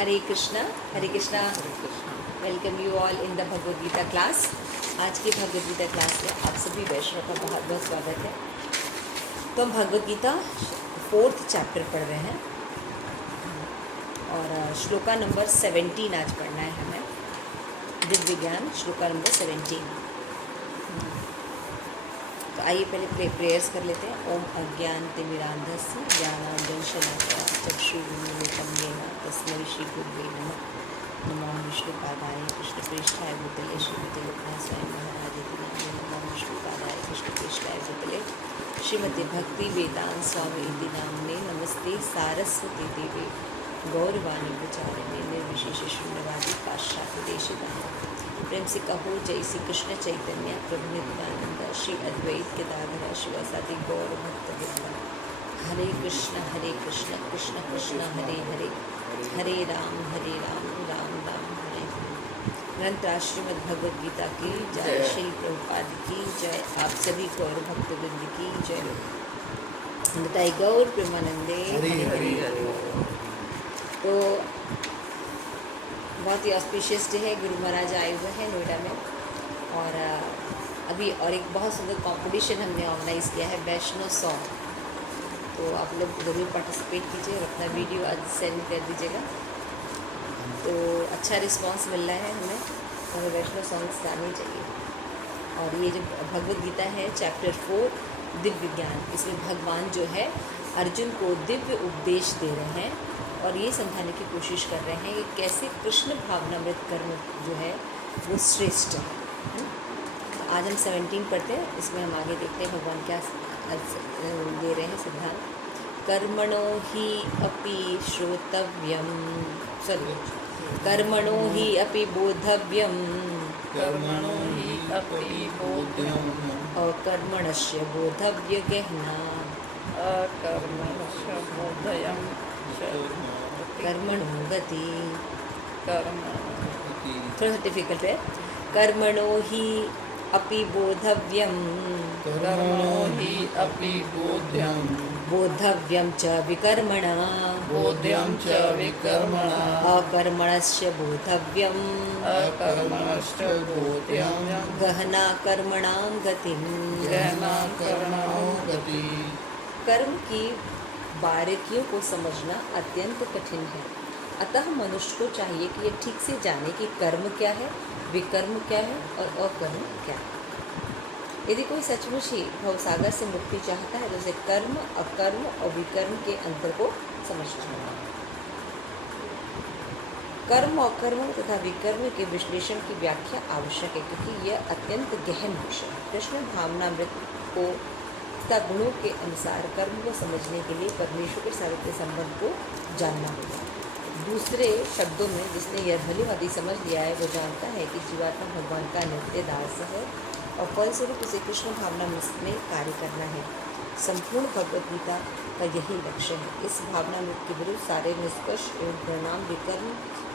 Hare Krishna welcome you all in the Bhagavad Gita class. आज की Bhagavad Gita class में आप सभी वैष्णव का बहुत बहुत स्वागत है। तो हम भगवद गीता 4th चैप्टर पढ़ रहे हैं और श्लोका नंबर 17 आज पढ़ना है हमें। दिव्य ज्ञान श्लोका नंबर 17। तो आइए पहले प्रेयर्स कर लेते हैं। ओम अज्ञानतिमिरान्धस्य ज्ञानाञ्जनशलाकया चक्षुरुन्मीलितं येन तस्मै श्रीगुरुवे नमः। नमो विष्णुपादाय कृष्णप्रेष्ठाय भूतले श्रीमते लोकनाथाय महाराजेति नामिने। नमो विष्णुपादाय कृष्णप्रेष्ठाय भूतले श्रीमते भक्तिवेदांत स्वामी इति नाम्ने। नमस्ते सारस्वती देवे गौरवाणी प्रचारिणे निर्विशेष शून्यवादी पाश्चात्य देशिकाः। प्रेम से कहो जय श्री कृष्ण चैतन्य प्रभु नित्यानंद श्री अद्वैत केदार शिवासादि गौर भक्त वृंद। हरे कृष्ण कृष्ण कृष्ण हरे हरे, हरे राम राम राम हरे हरे। ग्रंथ श्रीमद् भगवद गीता की जय, श्री प्रभुपाद की जय, आप सभी गौर भक्त वृंद की जय। बताइए गौर प्रेमानंदे हरे हरे। तो बहुत ही ऑस्पिशियस डे है। गुरु महाराज आए हुए हैं नोएडा में और अभी और एक बहुत सुंदर कंपटीशन हमने ऑर्गेनाइज़ किया है, वैष्णव सॉन्ग। तो आप लोग ज़रूर पार्टिसिपेट कीजिए और अपना वीडियो आज सेंड कर दीजिएगा। तो अच्छा रिस्पांस मिल रहा है हमें, हमें वैष्णव सॉन्ग्स गाने चाहिए। और ये जो भगवद गीता है चैप्टर 4 दिव्य ज्ञान, इसमें भगवान जो है अर्जुन को दिव्य उपदेश दे रहे हैं और ये समझाने की कोशिश कर रहे हैं कि कैसे कृष्ण भावनामृत कर्म जो है वो श्रेष्ठ है। आज हम 17 पढ़ते हैं, इसमें हम आगे देखते हैं भगवान क्या दे रहे हैं सिद्धांत। कर्मणो ही अपि श्रोतव्यम, कर्मणो ही अपि बोधव्यम, कर्मणो हि अपि बोध्यम् अकर्मणस्य बोधव्य गहना, अकर्मणस्य बोधयम् कर्मणो गति। कर्मणो थोड़ा सा डिफिकल्ट है। कर्मणो ही अपि बोधव्यम, कर्मणो हि अपि बोध्यम् बोधव्यम च विकर्मणा, बोध्यं च विकर्मणा अकर्मणस्य बोधव्यम, अकर्मणश्च बोध्यं गहना कर्मणां गतिम्। गहना कर्मणो गति। कर्म की बारीकियों को समझना अत्यंत कठिन है, अतः मनुष्य को चाहिए कि यह ठीक से जाने कि कर्म क्या है, विकर्म क्या है और अकर्म क्या है। यदि कोई सचमुच ही भवसागर से मुक्ति चाहता है तो उसे कर्म, अकर्म और विकर्म के अंतर को समझना होगा। कर्म और कर्म तथा विकर्म के विश्लेषण की व्याख्या आवश्यक है, क्योंकि यह अत्यंत गहन विषय है। कृष्ण भावनामृत को तथा गुणों के अनुसार कर्म को समझने के लिए परमेश्वर के साथ के संबंध को जानना होगा। दूसरे शब्दों में जिसने यह भलीभांति समझ लिया है वो जानता है कि जीवात्मा भगवान का नित्य दास है और फलस्वरूप उसे कृष्ण भावनामृत में कार्य करना है। संपूर्ण भगवद गीता का यही लक्ष्य है। इस भावनामृत के विरुद्ध सारे निष्कर्ष एवं परिणाम विकर्म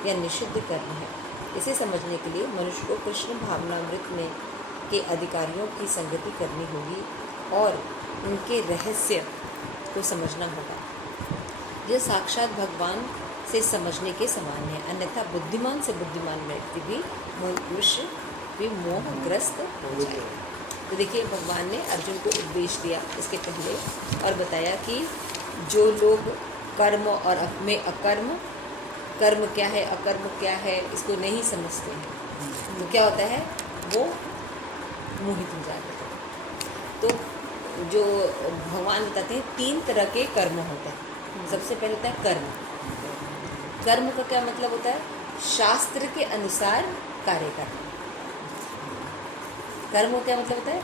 या निषिद्ध कर्म है। इसे समझने के लिए मनुष्य को कृष्ण भावनामृत में के अधिकारियों की संगति करनी होगी और उनके रहस्य को समझना होगा। यह साक्षात भगवान से समझने के समान है, अन्यथा बुद्धिमान से बुद्धिमान व्यक्ति भी मनुष्य भी मोहग्रस्त हो जाए। तो देखिए भगवान ने अर्जुन को उपदेश दिया इसके पहले और बताया कि जो लोग कर्म और में अकर्म, कर्म क्या है अकर्म क्या है इसको नहीं समझते हैं तो क्या होता है, वो मोहित हो जाते हैं। तो जो भगवान बताते हैं 3 तरह के कर्म होते हैं। सबसे पहले होता है कर्म। कर्म का क्या मतलब होता है, शास्त्र के अनुसार कार्य करना। कर्म का क्या मतलब होता है,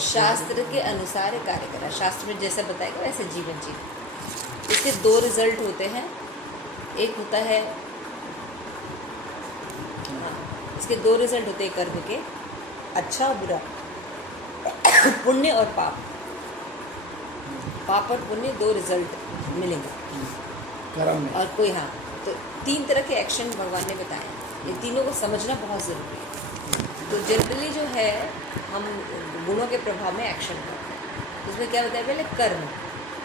शास्त्र के अनुसार कार्य करना। शास्त्र में जैसा बताएगा वैसे जीवन जीना। इसके 2 रिजल्ट होते हैं। एक होता है इसके 2 रिजल्ट होते हैं कर्म के, अच्छा और बुरा, पुण्य और पाप। पाप और पुण्य 2 रिजल्ट मिलेंगे कर्म में। और कोई हाँ, तो 3 तरह के एक्शन भगवान ने बताए। ये तीनों को समझना बहुत ज़रूरी है। तो जनरली जो है हम गुणों के प्रभाव में एक्शन करते हैं। इसमें क्या होता है, पहले कर्म।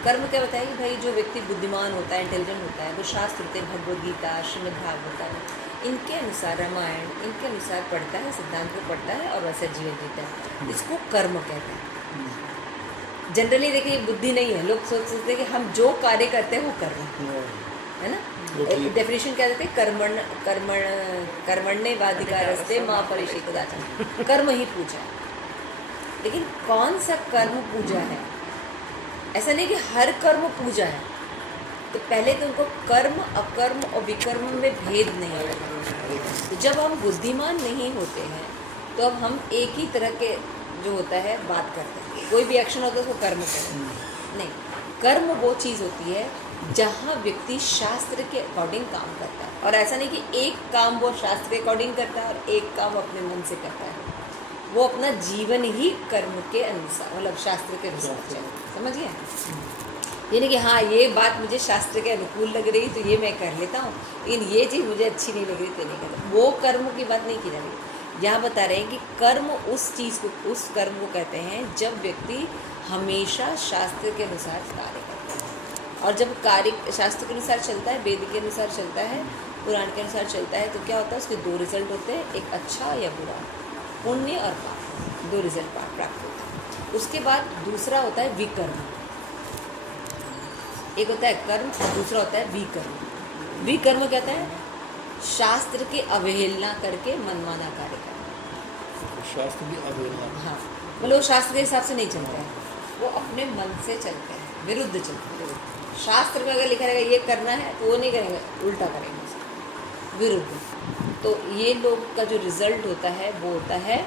कर्म क्या बताया कि भाई जो व्यक्ति बुद्धिमान होता है, इंटेलिजेंट होता है, वो शास्त्र होते हैं, भगवद गीता, श्रीमद् भागवतम, इनके अनुसार रामायण, इनके अनुसार पढ़ता है, सिद्धांत को पढ़ता है और वैसे जीवन जीता है, इसको कर्म कहते हैं। जनरली देखिए बुद्धि नहीं है, लोग सोचते हैं कि हम जो कार्य करते हैं वो कर रहे हैं, है ना। डेफिनेशन क्या देते हैं, कर्मण्येवाधिकारस्ते मा फलेषु कदाचन, कर्म ही पूजा है। लेकिन कौन सा कर्म पूजा है? ऐसा नहीं कि हर कर्म पूजा है। तो पहले तो उनको कर्म, अकर्म और विकर्म में भेद नहीं है। तो जब हम बुद्धिमान नहीं होते हैं तो अब हम एक ही तरह के जो होता है बात करते हैं, कोई भी एक्शन होता है उसको कर्म करें नहीं। कर्म वो चीज़ होती है जहाँ व्यक्ति शास्त्र के अकॉर्डिंग काम करता है, और ऐसा नहीं कि एक काम वो शास्त्र के अकॉर्डिंग करता है और एक काम अपने मन से करता है। वो अपना जीवन ही कर्म के अनुसार, मतलब शास्त्र के अनुसार चले, समझ गए। ये नहीं कि हाँ ये बात मुझे शास्त्र के अनुकूल लग रही तो ये मैं कर लेता हूँ, लेकिन ये चीज़ मुझे अच्छी नहीं लग रही तो नहीं करता। वो कर्म की बात नहीं की जा रही। यहाँ बता रहे हैं कि कर्म उस चीज़ को, उस कर्म को कहते हैं जब व्यक्ति हमेशा शास्त्र के अनुसार कार्य करता है। और जब कार्य शास्त्र के अनुसार चलता है, वेद के अनुसार चलता है, पुराण के अनुसार चलता है, तो क्या होता है, उसके दो रिजल्ट होते हैं, एक अच्छा या बुरा, पुण्य और पाप, दो रिजल्ट प्राप्त होते हैं। उसके बाद दूसरा होता है विकर्म। एक होता है कर्म और दूसरा होता है विकर्म। विकर्म क्या होता है? शास्त्र की अवहेलना करके मनमाना कार्य करना। शास्त्र की अवहेलना, हाँ, मतलब वो शास्त्र के हिसाब से नहीं चलते हैं, वो अपने मन से चलते हैं, विरुद्ध चलते हैं। शास्त्र में अगर लिखा रहेगा ये करना है तो वो नहीं करेंगे, उल्टा करेंगे उसका, विरुद्ध। तो ये लोग का जो रिजल्ट होता है वो होता है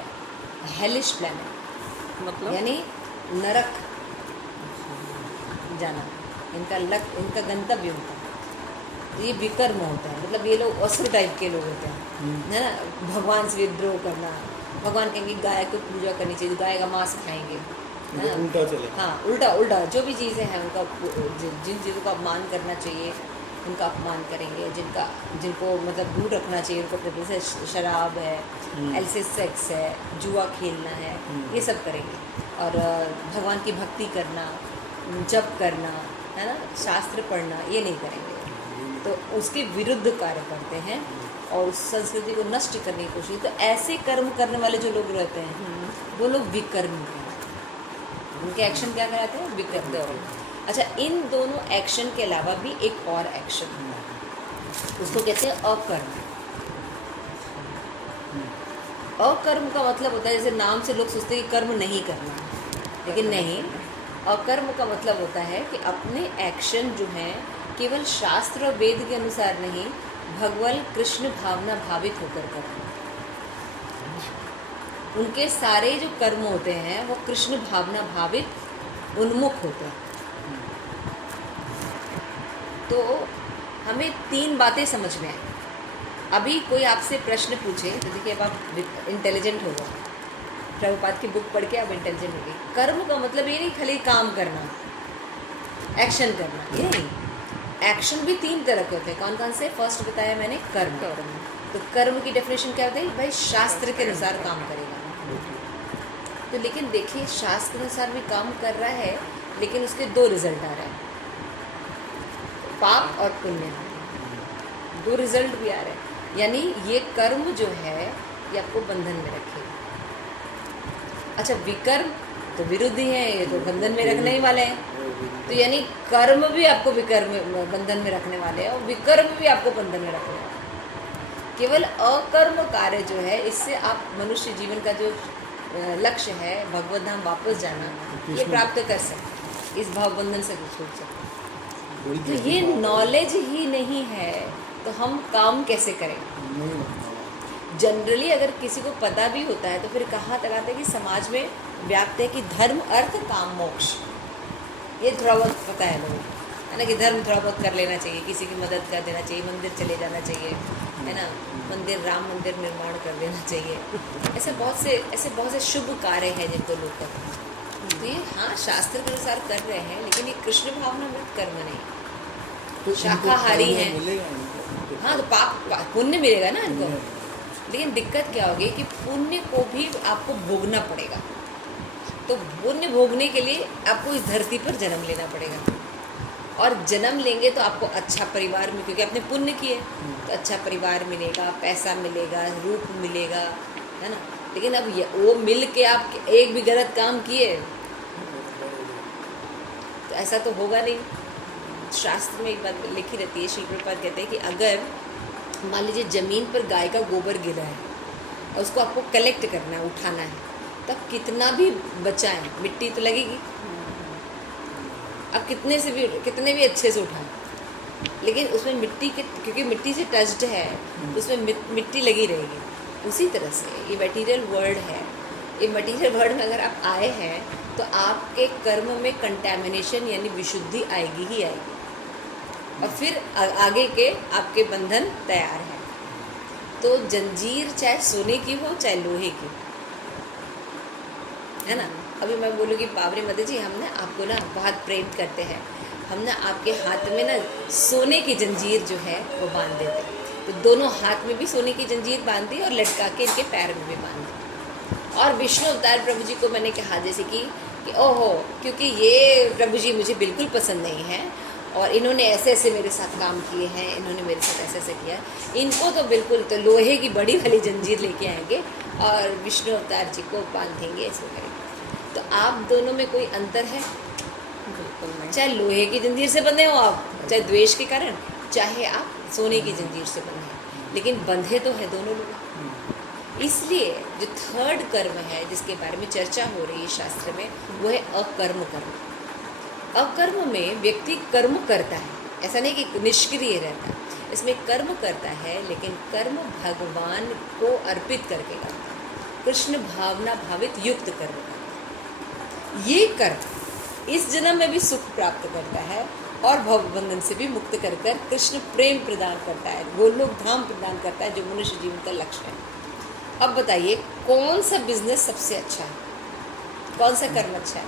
हेलिश प्लैनेट, मतलब यानी नरक जाना, इनका गंतव्य होता है। तो ये विकर्म होता है, मतलब ये लोग असुर टाइप के लोग होते हैं, है ना। भगवान से विद्रोह करना, भगवान कहेंगे गाय को पूजा करनी चाहिए, गाय का मांस खाएंगे, है ना। उल्टा चले, हाँ, उल्टा जो भी चीज़ें हैं उनका, जिन चीज़ों का अपमान करना चाहिए उनका अपमान करेंगे, जिनको मतलब दूर रखना चाहिए उनको अपने, जैसे शराब है, एल्सिस सेक्स है, जुआ खेलना है, ये सब करेंगे। और भगवान की भक्ति करना, जप करना, है ना, शास्त्र पढ़ना, ये नहीं करेंगे। तो उसके विरुद्ध कार्य करते हैं और उस संस्कृति को नष्ट करने की कोशिश। तो ऐसे कर्म करने वाले जो लोग रहते हैं वो लोग विकर्म कहलाते हैं। उनके एक्शन क्या कहलाते हैं? विकर्म। अच्छा, इन दोनों एक्शन के अलावा भी एक और एक्शन है, उसको कहते हैं अकर्म। अकर्म का मतलब होता है, जैसे नाम से लोग सोचते हैं कि कर्म नहीं करना, लेकिन नहीं, अकर्म का मतलब होता है कि अपने एक्शन जो हैं केवल शास्त्र और वेद के अनुसार नहीं, भगवान कृष्ण भावना भावित होकर करना। उनके सारे जो कर्म होते हैं वो कृष्ण भावना भावित उन्मुख होते हैं। तो हमें तीन बातें समझ में आए। अभी कोई आपसे प्रश्न पूछे तो देखिए, अब आप इंटेलिजेंट हो गए, प्रभुपाद की बुक पढ़ के आप इंटेलिजेंट हो गए। कर्म का मतलब ये नहीं खाली काम करना, एक्शन करना, ये नहीं। एक्शन भी तीन तरह के होते हैं। कौन कौन से? फर्स्ट बताया मैंने, कर्म। तो कर्म की डेफिनेशन क्या होती है? भाई शास्त्र के अनुसार काम करेगा। तो लेकिन देखिए, शास्त्र के अनुसार भी काम कर रहा है, लेकिन उसके दो रिजल्ट आ रहे हैं, पाप और पुण्य, दो रिजल्ट भी आ रहे हैं। यानी ये कर्म जो है ये आपको बंधन में रखेगा। अच्छा, विकर्म तो विरुद्ध ही है, ये तो बंधन में रखने ही वाले हैं। तो यानी कर्म भी आपको विकर्म बंधन में रखने वाले हैं और विकर्म भी आपको बंधन में रखने वाले हैं। केवल अकर्म कार्य जो है, इससे आप मनुष्य जीवन का जो लक्ष्य है, भगवत धाम वापस जाना, ये प्राप्त कर सकते, इस भाव बंधन से छूट सकते। तो ये नॉलेज ही नहीं है तो हम काम कैसे करेंगे? जनरली अगर किसी को पता भी होता है तो फिर कहाँ तक आते हैं कि समाज में व्याप्त है कि धर्म, अर्थ, काम, मोक्ष, ये थोड़ा बहुत पता है लोगों को, है ना, कि धर्म थोड़ा बहुत कर लेना चाहिए, किसी की मदद कर देना चाहिए, मंदिर चले जाना चाहिए, है ना, मंदिर, राम मंदिर निर्माण कर देना चाहिए। ऐसे बहुत से शुभ कार्य हैं जिनको लोग करते हैं। तो ये हाँ शास्त्र के अनुसार कर रहे हैं, लेकिन ये कृष्ण भावना मृत कर्म नहीं, तो शाकाहारी हैं। हाँ, तो पाप पुण्य मिलेगा ना इनको। लेकिन दिक्कत क्या होगी कि पुण्य को भी आपको भोगना पड़ेगा। तो पुण्य भोगने के लिए आपको इस धरती पर जन्म लेना पड़ेगा। और जन्म लेंगे तो आपको अच्छा परिवार में, क्योंकि आपने पुण्य किए तो अच्छा परिवार मिलेगा, पैसा मिलेगा, रूप मिलेगा, है ना। लेकिन अब वो मिल के आप एक भी गलत काम किए तो ऐसा तो होगा नहीं। शास्त्र में एक बात लिखी रहती है, श्री प्रभुपाद कहते हैं कि अगर मान लीजिए ज़मीन पर गाय का गोबर गिरा है और उसको आपको कलेक्ट करना है, उठाना है, तब कितना भी बचाएं मिट्टी तो लगेगी। अब कितने भी अच्छे से उठाएं, लेकिन उसमें मिट्टी के, क्योंकि मिट्टी से टच्ड है उसमें मिट्टी लगी रहेगी। उसी तरह से ये मटेरियल वर्ल्ड है, ये मटेरियल वर्ल्ड में अगर आप आए हैं तो आपके कर्म में कंटैमिनेशन यानी विशुद्धि आएगी ही आएगी, और फिर आगे के आपके बंधन तैयार है। तो जंजीर चाहे सोने की हो चाहे लोहे की, है ना। अभी मैं बोलूँगी बाबरी मदद जी, हमने आपको ना बहुत प्रेम करते हैं, हम ना आपके हाथ में ना सोने की जंजीर जो है वो बांध देते हैं। तो दोनों हाथ में भी सोने की जंजीर बांध दी और लटका के इनके पैर में भी बांध दी। और विष्णु अवतार प्रभु जी को मैंने कहा जैसे कि ओहो, क्योंकि ये प्रभु जी मुझे बिल्कुल पसंद नहीं है और इन्होंने ऐसे ऐसे मेरे साथ काम किए हैं, इन्होंने मेरे साथ ऐसे ऐसे किया, इनको तो बिल्कुल तो लोहे की बड़ी वाली जंजीर लेके आएंगे और विष्णु अवतार जी को बांधेंगे, ऐसे करेंगे। तो आप दोनों में कोई अंतर है? बिल्कुल नहीं। चाहे लोहे की जंजीर से बंधे हो आप, चाहे द्वेष के कारण, चाहे आप सोने की जंजीर से बंधे हैं, लेकिन बंधे तो है दोनों लोग। इसलिए जो थर्ड कर्म है जिसके बारे में चर्चा हो रही है शास्त्र में, वो है अकर्म कर्म। अकर्म में व्यक्ति कर्म करता है, ऐसा नहीं कि निष्क्रिय रहता है, इसमें कर्म करता है, लेकिन कर्म भगवान को अर्पित करके करता है, कृष्ण भावना भावित युक्त कर्म करता है। ये कर्म इस जन्म में भी सुख प्राप्त करता है और भवबंधन से भी मुक्त कर कर कृष्ण प्रेम प्रदान करता है, गोलोक धाम प्रदान करता है, जो मनुष्य जीवन का लक्ष्य है। अब बताइए कौन सा बिजनेस सबसे अच्छा है, कौन सा कर्म अच्छा है?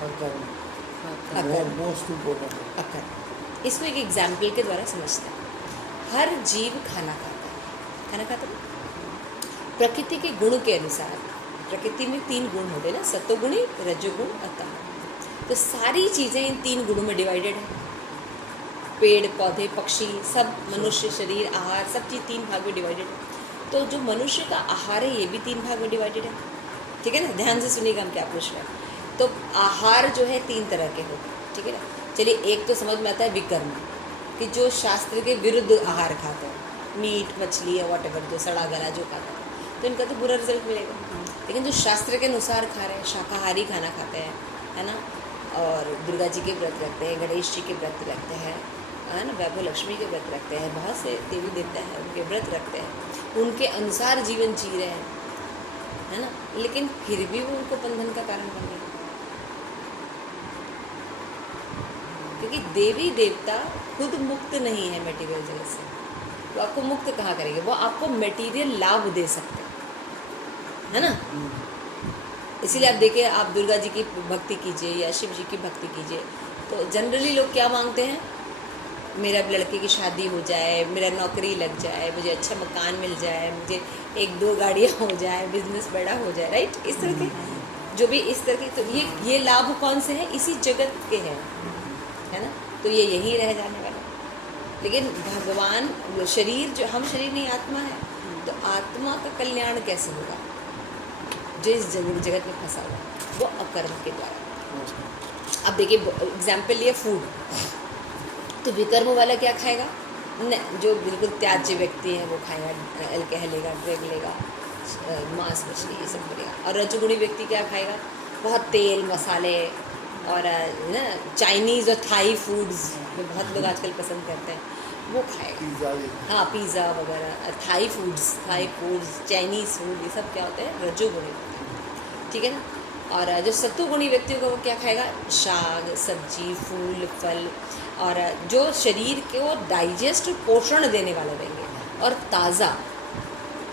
मोस्ट इम्पोर्टेंट अकर्म। इसको एक एग्जाम्पल के द्वारा समझते हैं। हर जीव खाना खाता है, खाना खाता है प्रकृति के गुण के अनुसार। प्रकृति में 3 गुण होते हैं ना, सत्वगुणी, रजोगुण और तमोगुण। तो सारी चीज़ें इन 3 गुणों में डिवाइडेड है। पेड़ पौधे पक्षी सब, मनुष्य शरीर आहार, सब चीज़ 3 भाग में डिवाइडेड है। तो जो मनुष्य का आहार है ये भी 3 भाग में डिवाइडेड है, ठीक है ना। ध्यान से सुनिएगा हम क्या पूछ रहे हैं। तो आहार जो है 3 तरह के होते हैं, ठीक है ना। चलिए एक तो समझ में आता है विकर्म, कि जो शास्त्र के विरुद्ध आहार खाते हैं, मीट मछली या वॉट एवर, जो सड़ा गला जो खाता है, तो इनका तो बुरा रिजल्ट मिलेगा। लेकिन जो शास्त्र के अनुसार खा रहे हैं, शाकाहारी खाना खाते हैं, है ना, और दुर्गा जी के व्रत रखते हैं, गणेश जी के व्रत रखते हैं, है ना, वैभव लक्ष्मी के व्रत रखते हैं, बहुत से देवी देवता हैं उनके व्रत रखते हैं, उनके अनुसार जीवन जी रहे हैं, है ना, लेकिन फिर भी वो उनको बंधन का कारण बन गए। क्योंकि देवी देवता खुद मुक्त नहीं है मटेरियल जगत से, तो आपको मुक्त कहाँ करेंगे? वो आपको मटेरियल लाभ दे सकते हैं, है ना। इसीलिए आप देखिए, आप दुर्गा जी की भक्ति कीजिए या शिव जी की भक्ति कीजिए, तो जनरली लोग क्या मांगते हैं? मेरा लड़के की शादी हो जाए, मेरा नौकरी लग जाए, मुझे अच्छा मकान मिल जाए, मुझे 1-2 गाड़ियाँ हो जाए, बिजनेस बड़ा हो जाए, राइट। इस तरह के जो भी इस तरह के, तो ये लाभ कौन से हैं? इसी जगत के हैं, है ना। तो ये यहीं रह जाने वाला। लेकिन भगवान शरीर, जो हम शरीर नहीं आत्मा है, तो आत्मा का कल्याण कैसे होगा? जो इस जगत में फंसा हुआ, वो अकर्म के द्वारा। अब देखिए एग्जाम्पल लिए फूड, तो विकर्म वाला क्या खाएगा? जो बिल्कुल त्याज्य व्यक्ति है वो खाएगा, अल्कोहल लेगा, ड्रग लेगा, मांस मछली ये सब करेगा। और रजोगुणी व्यक्ति क्या खाएगा? बहुत तेल मसाले और ना चाइनीज़ और थाई फूड्स जो बहुत लोग आजकल पसंद करते हैं, वो खाएगा। हाँ, पिज़्ज़ा वगैरह, थाई फूड्स, चाइनीज़ फूड, ये सब क्या होते हैं? रजोगुणी होते हैं, ठीक है ना। और जो सत्वगुणी व्यक्ति होगा वो क्या खाएगा? शाक सब्जी, फूल फल, और जो शरीर को डाइजेस्ट पोषण देने वाला देंगे, और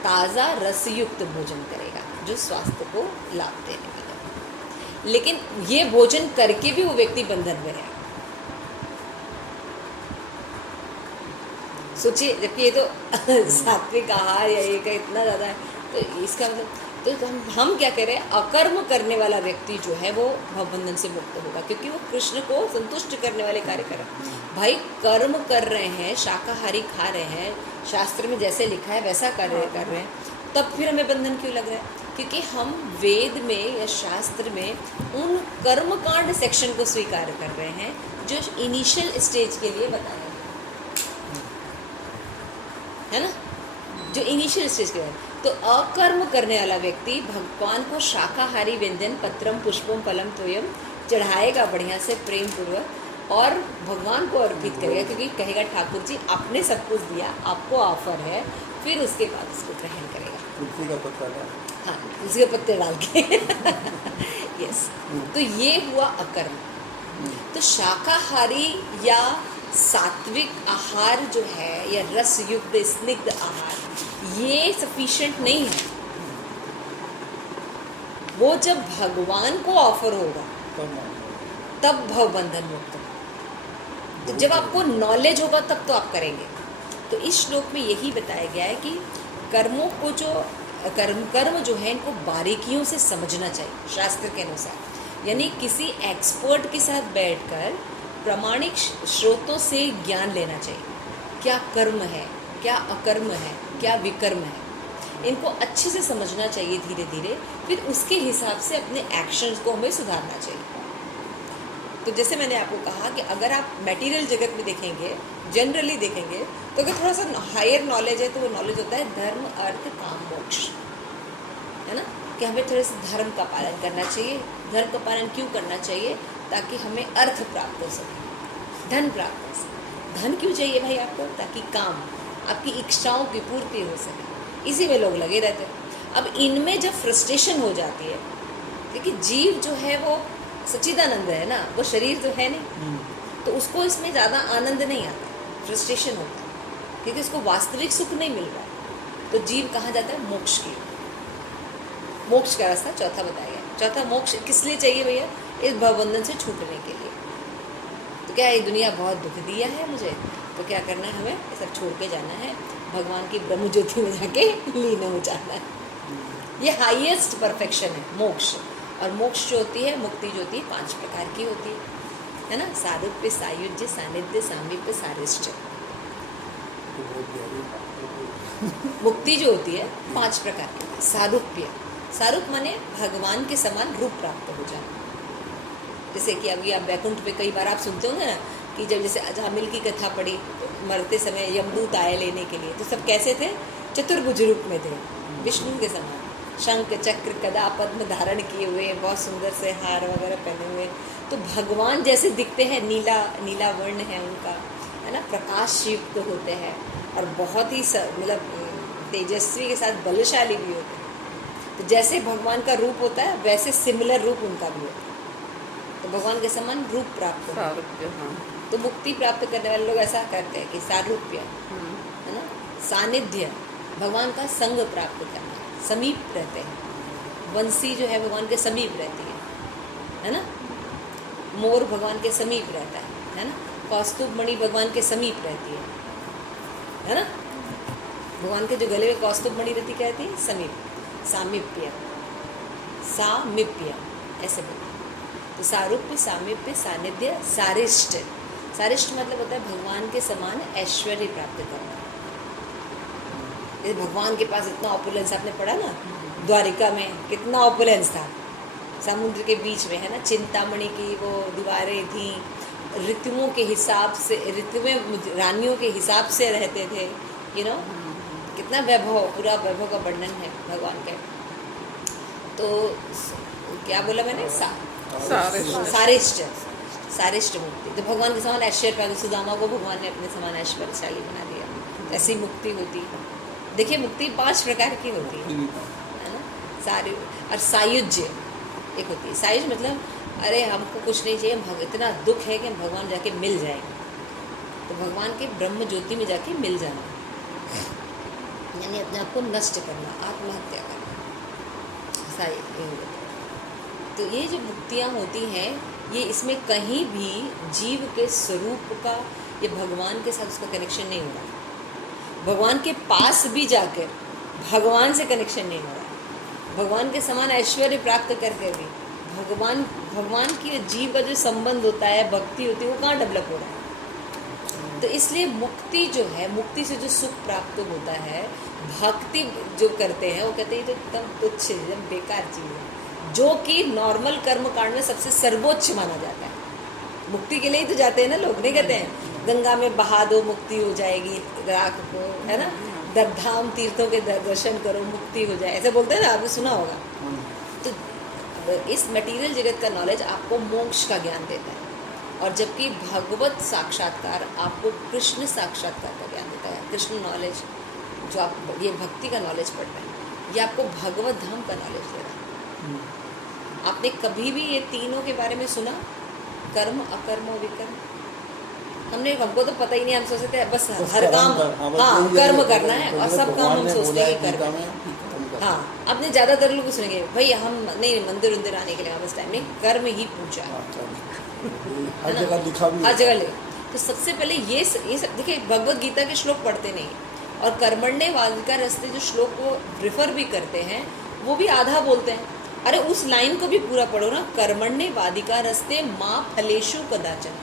ताज़ा रसयुक्त भोजन करेगा जो स्वास्थ्य को लाभ देने वाला। लेकिन ये भोजन करके भी वो व्यक्ति बंधन में है। सोचिए, जबकि ये तो सात्विक आहार या ये का इतना ज़्यादा है, तो इसका मतलब तो हम क्या कह रहे हैं, अकर्म करने वाला व्यक्ति जो है वो भवबंधन से मुक्त होगा, क्योंकि वो कृष्ण को संतुष्ट करने वाले कार्य कर रहे हैं। भाई कर्म कर रहे हैं, शाकाहारी खा रहे हैं, शास्त्र में जैसे लिखा है वैसा कार्य कर रहे हैं, तब फिर हमें बंधन क्यों लग रहा है? क्योंकि हम वेद में या शास्त्र में उन कर्मकांड सेक्शन को स्वीकार कर रहे हैं जो इनिशियल स्टेज के लिए बताए हैं, है ना, जो इनिशियल स्टेज के लिए। तो अकर्म करने वाला व्यक्ति भगवान को शाकाहारी व्यंजन पत्रम पुष्पम फलम तोयम चढ़ाएगा बढ़िया से प्रेम पूर्वक और भगवान को अर्पित करेगा, क्योंकि कहेगा ठाकुर जी आपने सब कुछ दिया, आपको ऑफर है, फिर उसके बाद उसको ग्रहण करेगा। तुलसी का पत्ता डाल, हाँ, तुलसी के पत्ते डाल के यस। तो ये हुआ अकर्म। तो शाकाहारी या सात्विक आहार जो है या रस युक्त स्निग्ध आहार, ये सफिशिएंट नहीं है। वो जब भगवान को ऑफर होगा तब भवबंधन मुक्त होगा। तो जब आपको नॉलेज होगा तब तो आप करेंगे। तो इस श्लोक में यही बताया गया है कि कर्मों को जो कर्म जो है इनको बारीकियों से समझना चाहिए शास्त्र के अनुसार, यानी किसी एक्सपर्ट के साथ बैठकर प्रामाणिक स्रोतों से ज्ञान लेना चाहिए। क्या कर्म है, क्या अकर्म है, क्या विकर्म है, इनको अच्छे से समझना चाहिए धीरे धीरे, फिर उसके हिसाब से अपने एक्शंस को हमें सुधारना चाहिए। तो जैसे मैंने आपको कहा कि अगर आप मटेरियल जगत में देखेंगे, जनरली देखेंगे, तो अगर थोड़ा सा हायर नॉलेज है तो वो नॉलेज होता है धर्म अर्थ काम मोक्ष, है ना, कि हमें थोड़े से धर्म का पालन करना चाहिए। धर्म का पालन क्यों करना चाहिए? ताकि हमें अर्थ प्राप्त हो सके, धन प्राप्त हो सके। धन क्यों चाहिए भाई आपको? ताकि काम, आपकी इच्छाओं की पूर्ति हो सके। इसी में लोग लगे रहते हैं। अब इनमें जब फ्रस्ट्रेशन हो जाती है, देखिए जीव जो है वो सच्चिदानंद है ना, वो शरीर तो है नहीं, तो उसको इसमें ज़्यादा आनंद नहीं आता, फ्रस्ट्रेशन होता है, क्योंकि उसको वास्तविक सुख नहीं मिल रहा। तो जीव कहाँ जाता है? मोक्ष की। मोक्ष का रास्ता चौथा बताया गया। चौथा मोक्ष किस लिए चाहिए भैया? इस भवबंधन से छूटने के लिए। तो क्या ये दुनिया बहुत दुख दिया है मुझे, तो क्या करना है? हमें ये सब छोड़ के जाना है, भगवान की ब्रह्म ज्योति में जाके लीन हो जाना है। ये हाईएस्ट परफेक्शन है मोक्ष। और मोक्ष जो होती है, मुक्ति जो होती है, 5 प्रकार की होती है ना, सारूप्य, सायुज्य, सानिध्य, सामीप्य, सारिष्ट। मुक्ति जो होती है 5 प्रकार की। सारूप्य, सारूप माने भगवान के समान रूप प्राप्त हो जाना। जैसे कि अभी आप वैकुंठ पे कई बार आप सुनते होंगे ना कि जब जैसे अजामिल की कथा पढ़ी, तो मरते समय यमदूत आए लेने के लिए, तो सब कैसे थे? चतुर्भुज रूप में थे, विष्णु के समान, शंख चक्र गदा पद्म धारण किए हुए, बहुत सुंदर से हार वगैरह पहने हुए, तो भगवान जैसे दिखते हैं। नीला नीला वर्ण है उनका, है ना, प्रकाश युक्त होते हैं और बहुत ही मतलब तेजस्वी के साथ बलशाली भी होते हैं। तो जैसे भगवान का रूप होता है वैसे सिमिलर रूप उनका भी होता है। तो भगवान के समान रूप प्राप्त होता है। हाँ। तो मुक्ति प्राप्त करने वाले लोग ऐसा करते हैं कि सारूप्य, है ना, सानिध्य, भगवान का संग प्राप्त करना, समीप रहते हैं। बंसी जो है भगवान के समीप रहती है ना, मोर भगवान के समीप रहता है ना, कौस्तुभ मणि भगवान के समीप रहती है ना, भगवान के जो गले में कौस्तुभ मणि रहती क्या रहती है? समीप। सामीप्य, सामीप्य ऐसे बोलते हैं। तो सारूप्य, सामीप्य, सानिध्य, सारिष्ट। सारिष्ट मतलब होता है भगवान के समान ऐश्वर्य प्राप्त करना। जैसे भगवान के पास इतना ऑपुलेंस, आपने पढ़ा ना द्वारिका में कितना ऑपुलेंस था, समुद्र के बीच में, है ना, चिंतामणि की वो दीवारें थी, ऋतुओं के हिसाब से, ऋतुएं रानियों के हिसाब से रहते थे, यू नो, कितना वैभव, पूरा वैभव का वर्णन है भगवान के। तो क्या बोला मैंने? सारिष्ट, सारिष्ट मुक्ति। तो भगवान के समान ऐश्वर्य, सुदामा को भगवान ने अपने समान ऐश्वर्यशाली बना दिया, ऐसी मुक्ति होती है। देखिए मुक्ति 5 प्रकार की होती है ना, सारी। और सायुज्य एक होती है। सायुज मतलब अरे हमको कुछ नहीं चाहिए, इतना दुख है कि हम भगवान जाके मिल जाएंगे, तो भगवान के ब्रह्म ज्योति में जाके मिल जाना, यानी अपने आप को नष्ट करना, आत्महत्या करना, सायुज। तो ये जो मुक्तियाँ होती हैं, ये इसमें कहीं भी जीव के स्वरूप का या भगवान के साथ उसका कनेक्शन नहीं हो रहा। भगवान के पास भी जाकर भगवान से कनेक्शन नहीं हो रहा, भगवान के समान ऐश्वर्य प्राप्त करके भी भगवान की जीव का जो संबंध होता है, भक्ति होती है, वो कहाँ डेवलप हो रहा है। तो इसलिए मुक्ति जो है, मुक्ति से जो सुख प्राप्त होता है, भक्ति जो करते हैं वो कहते हैं ये तो एकदम तुच्छ, एकदम बेकार चीज़ है, जो कि नॉर्मल कर्म कांड में सबसे सर्वोच्च माना जाता है। मुक्ति के लिए ही तो जाते हैं ना लोग, नहीं कहते हैं गंगा में बहा दो मुक्ति हो जाएगी राख को, है ना, धाम तीर्थों के दर्शन करो मुक्ति हो जाए, ऐसे बोलते हैं ना, आपने सुना होगा। तो इस मटेरियल जगत का नॉलेज आपको मोक्ष का ज्ञान देता है, और जबकि भगवत साक्षात्कार आपको कृष्ण साक्षात्कार का ज्ञान देता है। कृष्ण नॉलेज जो आप ये भक्ति का नॉलेज पढ़ रहे हैं, ये आपको भगवत धाम का नॉलेज दे रहा है। आपने कभी भी ये तीनों के बारे में सुना, कर्म, अकर्म और विकर्म? हमको तो पता ही नहीं, हम सोचते हैं बस हर काम कर्म करना है, और सब काम हम सोचते हैं कि कर्म है। हाँ, आपने ज़्यादातर लोग सुनेंगे भाई हम नहीं मंदिर उंदिर आने के लिए बस टाइम नहीं, कर्म ही पूछा हर जगह लिखा भी, हर जगह लिखा। तो सबसे पहले ये सब देखिए, भगवत गीता के श्लोक पढ़ते नहीं, और कर्मण्य वादिका रस्ते जो श्लोक को रिफर भी करते हैं वो भी आधा बोलते हैं। अरे उस लाइन को भी पूरा पढ़ो ना, कर्मण्य वादिका रस्ते माँ फलेशु कदाचन,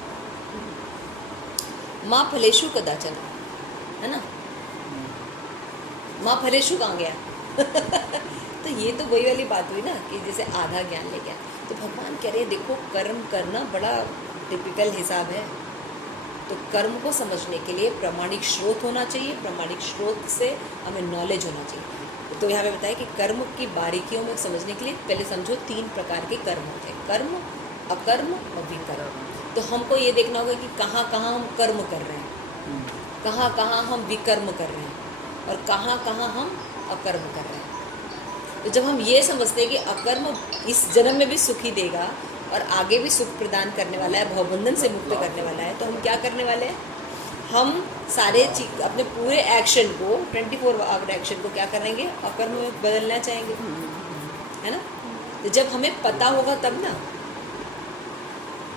माँ फलेशु कदाचन, है ना, माँ फलेशु कहाँ गया तो ये तो वही वाली बात हुई ना कि जैसे आधा ज्ञान ले गया। तो भगवान कह रहे देखो, कर्म करना बड़ा टिपिकल हिसाब है, तो कर्म को समझने के लिए प्रामाणिक स्रोत होना चाहिए, प्रामाणिक स्रोत से हमें नॉलेज होना चाहिए। तो यहाँ पे बताया कि कर्म की बारीकियों में समझने के लिए पहले समझो 3 प्रकार के कर्म होते हैं, कर्म, अकर्म और विकर्म। तो हमको ये देखना होगा कि कहाँ कहाँ हम कर्म कर रहे हैं, कहाँ कहाँ हम विकर्म कर रहे हैं, और कहाँ कहाँ हम अकर्म कर रहे हैं। तो जब हम ये समझते हैं कि अकर्म इस जन्म में भी सुख ही देगा और आगे भी सुख प्रदान करने वाला है, भवबंधन से मुक्त करने वाला है, तो हम क्या करने वाले हैं, हम सारे चीज अपने पूरे एक्शन को 24 आवर एक्शन को क्या करेंगे, अकर्म में बदलना चाहेंगे, है ना। तो जब हमें पता होगा तब ना,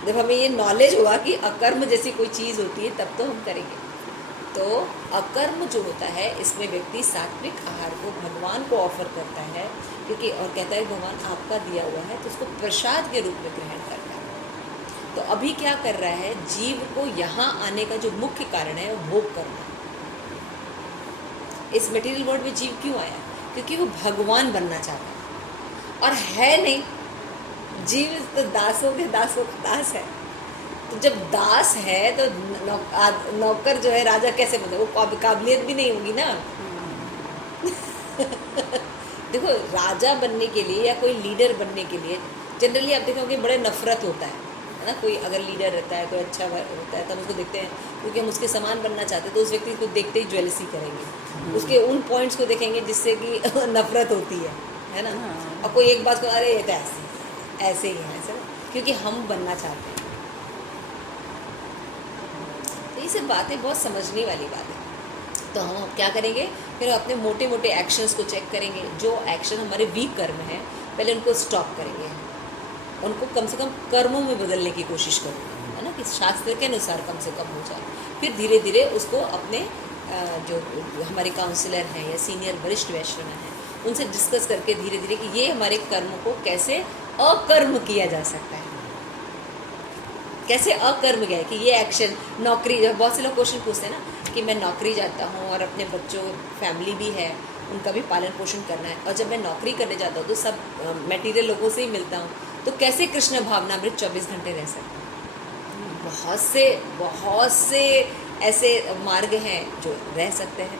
जब हमें ये नॉलेज होगा कि अकर्म जैसी कोई चीज़ होती है तब तो हम करेंगे। तो अकर्म जो होता है, इसमें व्यक्ति सात्विक आहार को भगवान को ऑफर करता है, क्योंकि और कहता है भगवान आपका दिया हुआ है, तो उसको प्रसाद के रूप में ग्रहण करता है। तो अभी क्या कर रहा है, जीव को यहाँ आने का जो मुख्य कारण है वो भोग करना। इस मटेरियल वर्ल्ड में जीव क्यों आया, क्योंकि वो भगवान बनना चाहता है, और है नहीं, जीव तो दासों के दासों का दास है। तो जब दास है तो नौकर जो है राजा कैसे बने, वो काबिलियत भी नहीं होगी ना देखो, राजा बनने के लिए या कोई लीडर बनने के लिए जनरली आप देखोगे बड़े नफरत होता है ना। कोई अगर लीडर रहता है, कोई अच्छा होता है, तो हम उसको देखते हैं क्योंकि हम उसके समान बनना चाहते हैं, तो उस व्यक्ति को देखते ही ज्वेलसी करेंगे, उसके उन पॉइंट्स को देखेंगे जिससे कि नफरत होती है ना। और कोई एक बात को, अरे ये तो ऐसे ही है, ऐसे, क्योंकि हम बनना चाहते हैं। तो ये सब बातें बहुत समझने वाली बात है। तो हम क्या करेंगे, फिर अपने मोटे मोटे एक्शंस को चेक करेंगे। जो एक्शन हमारे वीक कर्म हैं, पहले उनको स्टॉप करेंगे, उनको कम से कम कर्मों में बदलने की कोशिश करेंगे, है ना, कि शास्त्र के अनुसार कम से कम हो जाए। फिर धीरे धीरे उसको अपने जो हमारे काउंसलर हैं या सीनियर वरिष्ठ वैष्णव हैं, उनसे डिस्कस करके धीरे धीरे कि ये हमारे कर्म को कैसे अकर्म किया जा सकता है, कैसे अकर्म गया कि ये एक्शन, नौकरी, बहुत से लोग क्वेश्चन पूछते हैं ना कि मैं नौकरी जाता हूँ और अपने बच्चों, फैमिली भी है, उनका भी पालन पोषण करना है, और जब मैं नौकरी करने जाता हूँ तो सब मटेरियल लोगों से ही मिलता हूँ, तो कैसे कृष्ण भावनामृत 24 घंटे रह सकते हैं। बहुत से ऐसे मार्ग हैं जो रह सकते हैं।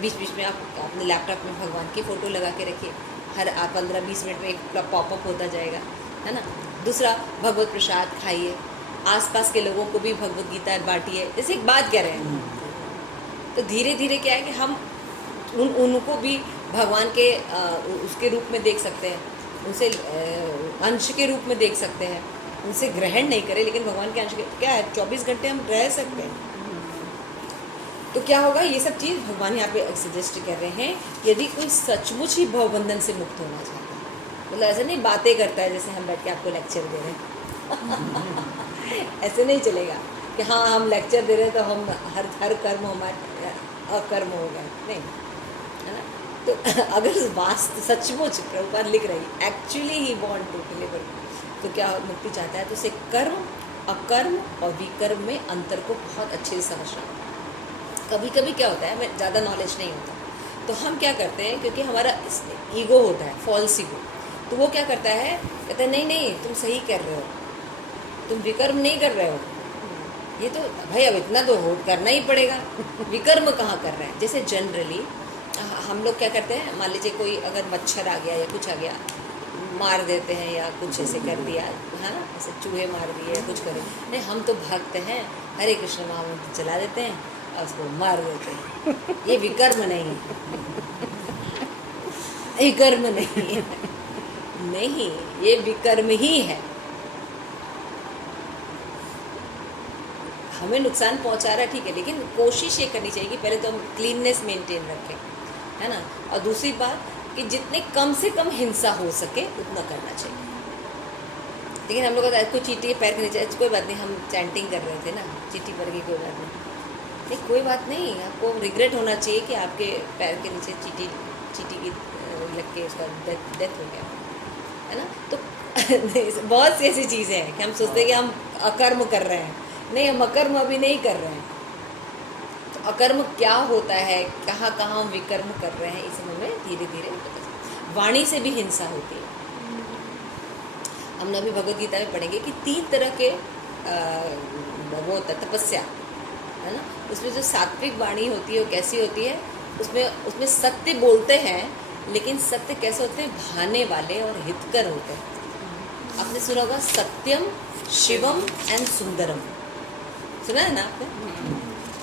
बीच बीच में आप अपने लैपटॉप में भगवान की फ़ोटो लगा के रखिए, हर 15-20 मिनट में एक पॉपअप होता जाएगा, है ना। दूसरा, भगवत प्रसाद खाइए, आसपास के लोगों को भी भगवत गीता बांटिए। जैसे एक बात कह रहे हैं, तो धीरे धीरे क्या है कि हम उनको भी भगवान के उसके रूप में देख सकते हैं, उनसे अंश के रूप में देख सकते हैं। उनसे ग्रहण नहीं करें, लेकिन भगवान के अंश के, क्या है, 24 घंटे हम रह सकते हैं। तो क्या होगा, ये सब चीज़ भगवान यहाँ पे सजेस्ट कर रहे हैं। यदि कोई सचमुच ही भवबंधन से मुक्त होना चाहता है, मतलब ऐसे नहीं बातें करता है जैसे हम बैठ के आपको लेक्चर दे रहे हैं ऐसे नहीं चलेगा कि हाँ हम लेक्चर दे रहे हैं तो हम हर कर्म हमारे अकर्म हो गए, नहीं, है ना। तो अगर वास्तव सचमुच प्रभुपाद लिख रही actually he want to deliver, तो क्या मुक्ति चाहता है, तो उसे कर्म, अकर्म और विकर्म में अंतर को बहुत अच्छे से समझना। कभी कभी क्या होता है, हमें ज़्यादा नॉलेज नहीं होता, तो हम क्या करते हैं, क्योंकि हमारा ईगो होता है, फॉल्स ईगो, तो वो क्या करता है, कहता है नहीं नहीं तुम सही कर रहे हो, तुम विकर्म नहीं कर रहे हो, ये तो भाई अब इतना तो हो करना ही पड़ेगा, विकर्म कहाँ कर रहे हैं। जैसे जनरली हम लोग क्या करते हैं, मान लीजिए कोई अगर मच्छर आ गया या कुछ आ गया, मार देते हैं या कुछ ऐसे कर दिया, हाँ ऐसे चूहे मार दिए या कुछ करे, नहीं हम तो भक्त हैं, हरे कृष्ण महामंत्र चला देते हैं और उसको मार देते हैं। ये विकर्म नहीं है, विकर्म नहीं है, नहीं ये विकर्म ही है। हमें नुकसान पहुंचा रहा है ठीक है, लेकिन कोशिश ये करनी चाहिए कि पहले तो हम क्लीननेस मेंटेन रखें, है ना, और दूसरी बात कि जितने कम से कम हिंसा हो सके उतना करना चाहिए। लेकिन हम लोग कोई चींटी पैर के नीचे, कोई बात नहीं, हम चैंटिंग कर रहे थे ना, चींटी पड़ गई, कोई बात नहीं, कोई बात नहीं, आपको रिग्रेट होना चाहिए कि आपके पैर के नीचे चींटी की लग के उसका डेथ हो गया, है ना। तो बहुत सी ऐसी चीज़ें हैं कि हम सोचते हैं कि हम अकर्म कर रहे हैं, नहीं हम अकर्म अभी नहीं कर रहे हैं। तो अकर्म क्या होता है, कहाँ कहाँ हम विकर्म कर रहे हैं, इस हमें धीरे धीरे पता चलता है। वाणी से भी हिंसा होती है। हमने अभी भगवद गीता में पढ़ेंगे कि 3 तरह के वो होता है तपस्या, है ना। उसमें जो सात्विक वाणी होती है वो कैसी होती है, उसमें सत्य बोलते हैं, लेकिन सत्य कैसे होते हैं, भाने वाले और हितकर होते हैं। आपने सुना होगा सत्यम शिवम एंड सुंदरम, सुना है ना आपने,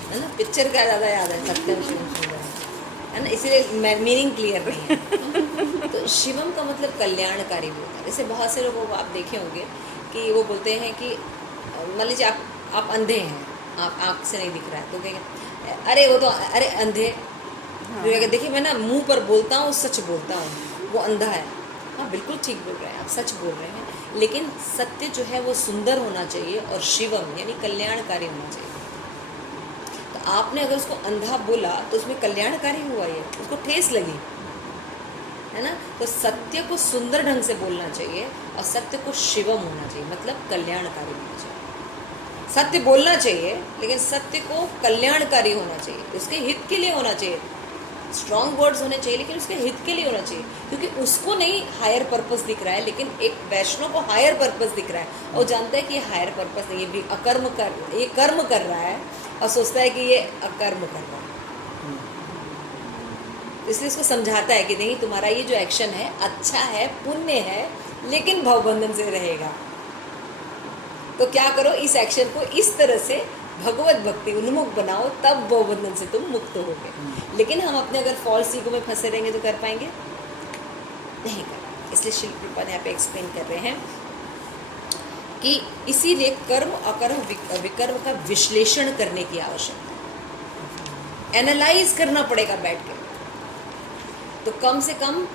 है ना। पिक्चर का ज़्यादा याद है, सत्यम शिवम सुंदरम, है ना, इसीलिए मीनिंग क्लियर नहीं है। तो शिवम का मतलब कल्याणकारी होता है। जैसे बहुत से लोगों को आप देखे होंगे कि वो बोलते हैं कि मान लीजिए आप अंधे हैं, आप आँख से नहीं दिख रहा है, तो कहेंगे अरे वो तो अरे अंधे, देखिए मैं ना मुंह पर बोलता हूँ, सच बोलता हूँ, वो अंधा है। हाँ बिल्कुल ठीक बोल रहे हैं आप, सच बोल रहे हैं, लेकिन सत्य जो है वो सुंदर होना चाहिए और शिवम यानी कल्याणकारी होना चाहिए। तो आपने अगर उसको अंधा बोला तो उसमें कल्याणकारी हुआ, ये उसको ठेस लगी, है ना। तो सत्य को सुंदर ढंग से बोलना चाहिए और सत्य को शिवम होना चाहिए, मतलब कल्याणकारी होना चाहिए। सत्य बोलना चाहिए लेकिन सत्य को कल्याणकारी होना चाहिए, उसके हित के लिए होना चाहिए। स्ट्रॉन्ग वर्ड्स होने चाहिए लेकिन उसके हित के लिए होना चाहिए, क्योंकि उसको नहीं हायर पर्पस दिख रहा है, लेकिन एक वैष्णव को हायर पर्पस दिख रहा है और जानता है कि ये हायर पर्पस नहीं, ये भी ये कर्म कर रहा है और सोचता है कि ये अकर्म कर रहा है। इसलिए इसको समझाता है कि नहीं तुम्हारा ये जो एक्शन है अच्छा है, पुण्य है, लेकिन भवबंधन से रहेगा। तो क्या करो, इस एक्शन को इस तरह से भगवत भक्ति उन्मुख बनाओ, तब भवबंधन से तुम मुक्त होगे। लेकिन हम अपने अगर फॉल्स ईगो में फंसे रहेंगे तो कर पाएंगे नहीं कर। इसलिए श्री प्रभुपाद यहाँ पे एक्सप्लेन कर रहे हैं कि इसीलिए कर्म अकर्म विकर्म का विश्लेषण करने की आवश्यकता है, एनालाइज करना पड़ेगा बैठ के। तो कम से कम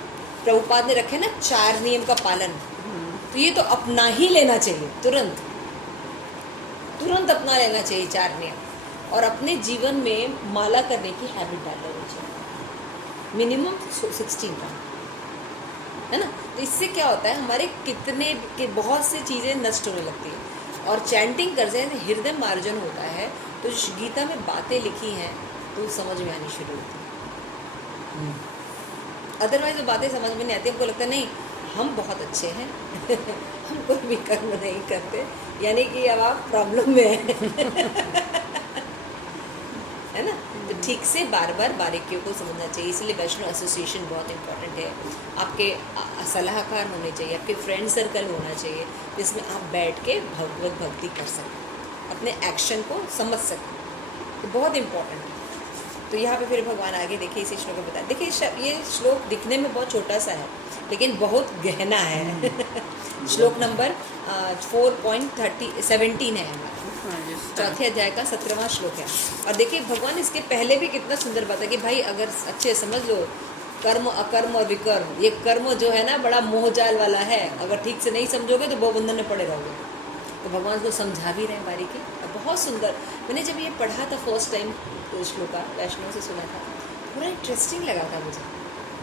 प्रभुपाद ने रखे ना 4 नियम का पालन, तो ये तो अपना ही लेना चाहिए, तुरंत अपना लेना चाहिए 4 नियम, और अपने जीवन में माला करने की हैबिट डाल लेनी चाहिए, मिनिमम 16 का, है ना। तो इससे क्या होता है, हमारे बहुत सी चीज़ें नष्ट होने लगती हैं, और चैंटिंग करते हैं हृदय मार्जन होता है। तो गीता में बातें लिखी हैं तो समझ में आनी शुरू होती है। अदरवाइज वो बातें समझ में नहीं आती, हमको लगता है नहीं हम बहुत अच्छे हैं हम कोई भी कर्म नहीं करते, यानी कि अब आप प्रॉब्लम में हैं है ना। तो ठीक से बार बार बारीकियों को समझना चाहिए। इसलिए वैष्णव एसोसिएशन बहुत इंपॉर्टेंट है। आपके सलाहकार होने चाहिए, आपके फ्रेंड सर्कल होना चाहिए, जिसमें आप बैठ के भगवत भक्ति कर सकें, अपने एक्शन को समझ सकें, तो बहुत इम्पोर्टेंट है। तो यहाँ पे फिर भगवान आगे देखिए इसी श्लोक में बताया। देखिए ये श्लोक दिखने में बहुत छोटा सा है लेकिन बहुत गहना है श्लोक नंबर 4.17 है, चौथे अध्याय का 17वां श्लोक है। और देखिए भगवान इसके पहले भी कितना सुंदर बात है कि भाई अगर अच्छे समझ लो, कर्म अकर्म और विकर्म, ये कर्म जो है ना बड़ा मोहजाल वाला है, अगर ठीक से नहीं समझोगे तो बहुबंधन में पड़े रहोगे। तो भगवान को समझा भी रहे हैं बारीकी, और बहुत सुंदर। मैंने जब ये पढ़ा था फर्स्ट टाइम तो श्लोका वैष्णव से सुना था, बड़ा इंटरेस्टिंग लगा था मुझे,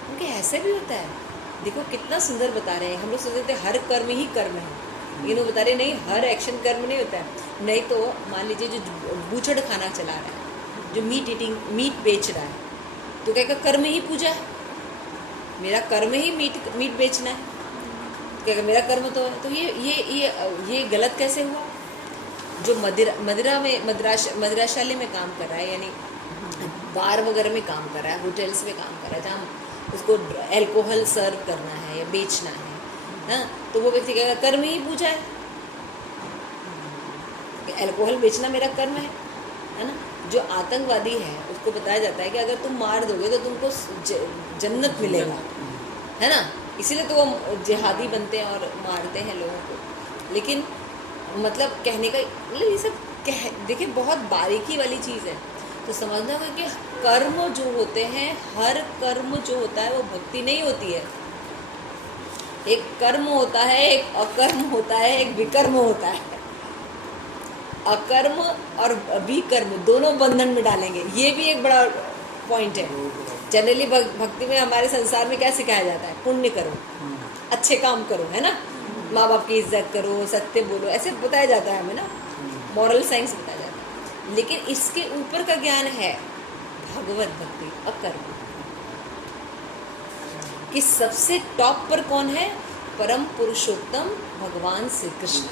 उनके ऐसे भी होता है। देखो कितना सुंदर बता रहे हैं। हम लोग सोचते थे हर कर्म ही कर्म है, लेकिन वो बता रहे नहीं, हर एक्शन कर्म नहीं होता है। नहीं तो मान लीजिए जो बूचड़ खाना चला रहा है, जो मीट बेच रहा है, तो कहेगा कर्म ही पूजा है, मेरा कर्म ही मीट बेचना है, कहेगा मेरा कर्म तो है। तो ये गलत कैसे हुआ? जो मदिराशाले में काम कर रहा है, यानी बार वगैरह में काम कर रहा है, होटल्स में काम कर रहा है, जहाँ उसको अल्कोहल सर्व करना है या बेचना है ना, तो वो व्यक्ति कहेगा कर्म ही पूजा है, अल्कोहल बेचना मेरा कर्म है ना। जो आतंकवादी है उसको बताया जाता है कि अगर तुम मार दोगे तो तुमको जन्नत मिलेगा, है ना, इसीलिए तो वो जिहादी बनते हैं और मारते हैं लोगों को। लेकिन मतलब कहने का मतलब ये सब देखिए बहुत बारीकी वाली चीज़ है। तो समझना होगा कि कर्म जो होते हैं, हर कर्म जो होता है वो भक्ति नहीं होती है। एक कर्म होता है, एक अकर्म होता है, एक विकर्म होता है। अकर्म और विकर्म दोनों बंधन में डालेंगे, ये भी एक बड़ा पॉइंट है। जनरली भक्ति में हमारे संसार में क्या सिखाया जाता है? पुण्य करो, अच्छे काम करो, है ना, माँ बाप की इज्जत करो, सत्य बोलो, ऐसे बताया जाता है हमें ना, मॉरल साइंस बताया जाता है। लेकिन इसके ऊपर का ज्ञान है भगवत भक्ति, अकर्म कि सबसे टॉप पर कौन है? परम पुरुषोत्तम भगवान श्री कृष्ण।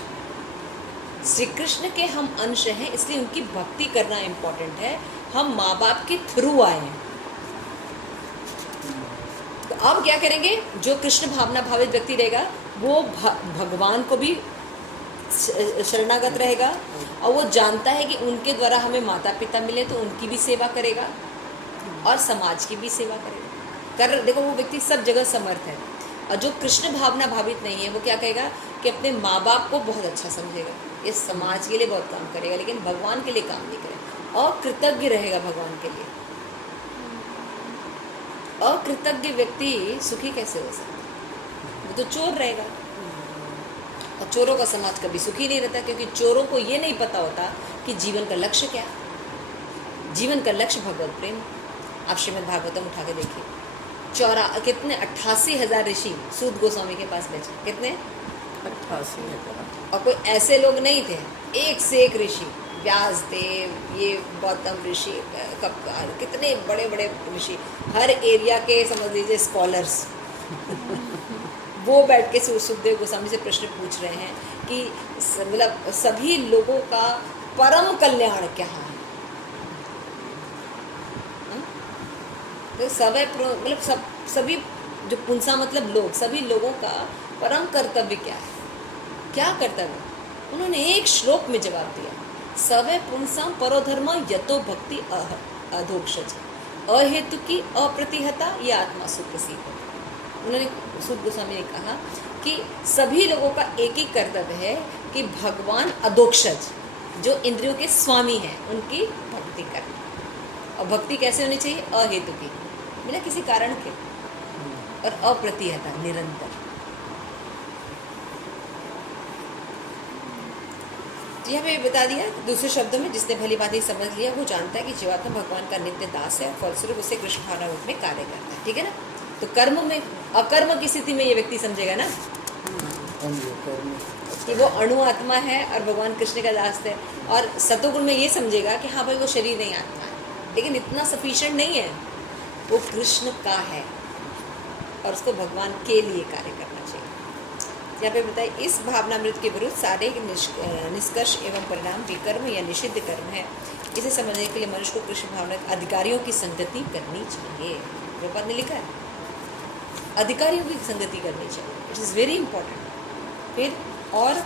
श्री कृष्ण के हम अंश हैं, इसलिए उनकी भक्ति करना इम्पोर्टेंट है। हम माँ बाप के थ्रू आए हैं। तो अब क्या करेंगे? जो कृष्ण भावना भावित व्यक्ति रहेगा वो भगवान को भी शरणागत रहेगा, और वो जानता है कि उनके द्वारा हमें माता पिता मिले तो उनकी भी सेवा करेगा और समाज की भी सेवा करेगा। देखो वो व्यक्ति सब जगह समर्थ है। और जो कृष्ण भावना भावित नहीं है वो क्या कहेगा कि अपने माँ बाप को बहुत अच्छा समझेगा, ये समाज के लिए बहुत काम करेगा, लेकिन भगवान के लिए काम नहीं करेगा, और कृतज्ञ रहेगा भगवान के लिए। अकृतज्ञ व्यक्ति सुखी कैसे हो सकता? वो तो चोर रहेगा, और चोरों का समाज कभी सुखी नहीं रहता, क्योंकि चोरों को ये नहीं पता होता कि जीवन का लक्ष्य क्या है। जीवन का लक्ष्य भगवत प्रेम। आप श्रीमद् भागवतम उठा के देखिए, कितने 88,000 ऋषि सूत गोस्वामी के पास बैठे, कितने 88,000। और कोई ऐसे लोग नहीं थे, एक से एक ऋषि, व्यासदेव, ये गौतम ऋषि, कितने बड़े बड़े ऋषि, हर एरिया के समझ लीजिए स्कॉलर्स वो बैठ के सुखदेव गोस्वामी से प्रश्न पूछ रहे हैं कि मतलब सभी लोगों का परम कल्याण क्या है। तो मतलब सभी जो पुंसा मतलब लोग, सभी लोगों का परम कर्तव्य क्या है, क्या कर्तव्य? उन्होंने एक श्लोक में जवाब दिया, सवै पुंसाम परोधर्म यतो भक्ति अधोक्षज, अहेतु की अप्रतिहता ये आत्मा सुप्रसिद्ध। उन्होंने सूत गोस्वामी ने कहा कि सभी लोगों का एक ही कर्तव्य है कि भगवान अधोक्षज जो इंद्रियों के स्वामी हैं उनकी भक्ति करना। और भक्ति कैसे होनी चाहिए? अहेतु की, बिना किसी कारण के, और अप्रतिहता, निरंतर। यहाँ पे बता दिया दूसरे शब्दों में, जिसने भली बात ही समझ लिया वो जानता है कि जीवात्मा भगवान का नित्य दास है, फलस्वरूप उसे कृष्ण भावना रूप में कार्य करता है। ठीक है ना? तो कर्म में, अकर्म की स्थिति में ये व्यक्ति समझेगा ना कि वो अणु आत्मा है और भगवान कृष्ण का दास है, और सतोगुण में ये समझेगा कि हाँ भाई वो शरीर नहीं आत्मा है, लेकिन इतना सफिशिएंट नहीं है, वो कृष्ण का है और उसको भगवान के लिए कार्य करना चाहिए। यहाँ पे बताइए, इस भावनामृत के विरुद्ध सारे निष्कर्ष एवं परिणाम विकर्म या निषिद्ध कर्म है। इसे समझने के लिए मनुष्य को कृष्ण भावना अधिकारियों की संगति करनी चाहिए। प्रभुपाद ने लिखा है अधिकारियों की संगति करनी चाहिए, इट इज़ वेरी इंपॉर्टेंट। फिर और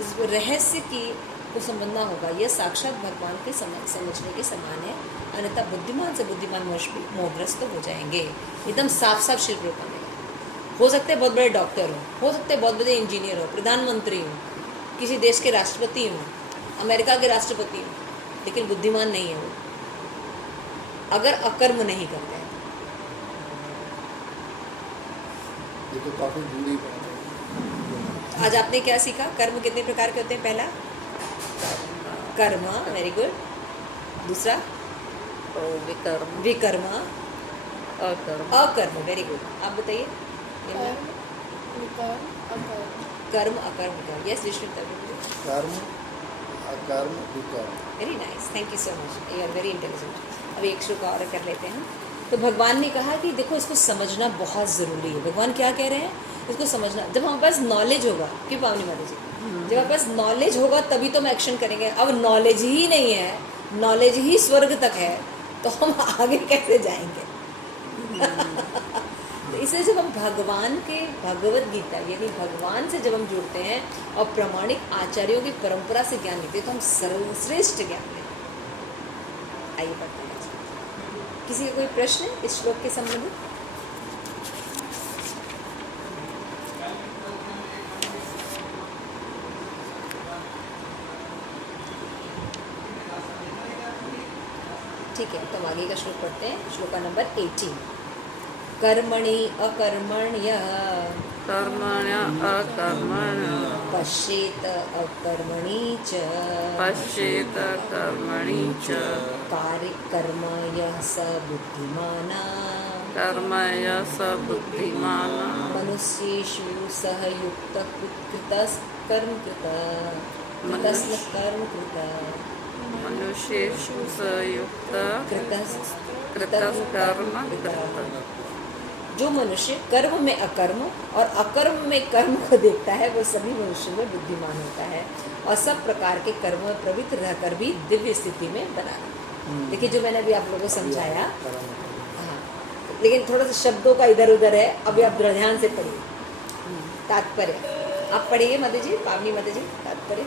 इस रहस्य की को समझना होगा, यह साक्षात भगवान के समझने के समान है, अन्यथा बुद्धिमान से बुद्धिमान मनुष्य भी मोहग्रस्त हो जाएंगे। एकदम साफ साफ शिल्प रूपाने हो सकते हैं, बहुत बड़े डॉक्टर हो सकते हैं बहुत बड़े इंजीनियर हो, प्रधानमंत्री हो, किसी देश के राष्ट्रपति हो, अमेरिका के राष्ट्रपति हो, लेकिन बुद्धिमान नहीं है वो, अगर अकर्म नहीं करते हैं। ये तो काफी बुरी बात है। आज आपने क्या सीखा? कर्म कितने प्रकार के होते हैं? पहला कर्म, वेरी गुड। दूसरा विकर्म, विकर्म, अकर्म। अकर्म, वेरी गुड। आप बताइए यमुना? कर्म अकर्म विकर्म। यस विष्णु, कर्म अकर्म विकर्म। Very nice, thank you so much, you are very intelligent. अब एक श्लोक और कर लेते हैं। तो भगवान ने कहा कि देखो इसको समझना बहुत ज़रूरी है। भगवान क्या कह रहे हैं? इसको समझना। जब हमारे पास नॉलेज होगा, क्यों पावनी माता जी, जब हमारे पास नॉलेज होगा तभी तो हम एक्शन करेंगे। अब नॉलेज ही नहीं है, नॉलेज ही स्वर्ग तक है, तो हम आगे कैसे जाएंगे? तो इसलिए जब हम भगवान के भगवत गीता यानी भगवान से जब हम जुड़ते हैं और प्रामाणिक आचार्यों की परंपरा से ज्ञान लेते हैं तो हम सर्वश्रेष्ठ ज्ञान लेते हैं। आइए पढ़ते हैं। किसी का कोई प्रश्न इस श्लोक के संबंधित? ठीक है, तो हम आगे का श्लोक पढ़ते हैं। श्लोक नंबर 18। कर्मणि अकर्मण्यः कर्मण्य अकर्मण्य पश्येत अकर्मणि च पश्येत कर्मणि च कर्म यः स बुद्धिमान् कर्म यः स बुद्धिमान् मनुष्येषु सह युक्तः कृतस्कर्म कृतः कर्म कृतः मनुष्येषु संयुक्तः कृतः कर्म कृतः। जो मनुष्य कर्म में अकर्म और अकर्म में कर्म को देखता है वो सभी मनुष्य में बुद्धिमान होता है और सब प्रकार के कर्म में प्रवृत्त रहकर भी दिव्य स्थिति में बना रहता है। देखिए जो मैंने अभी आप लोगों को समझाया, हाँ, लेकिन थोड़ा सा शब्दों का इधर उधर है। अभी आप ध्यान से पढ़िए तात्पर्य। आप पढ़िए माता जी, पावनी माता जी, तात्पर्य।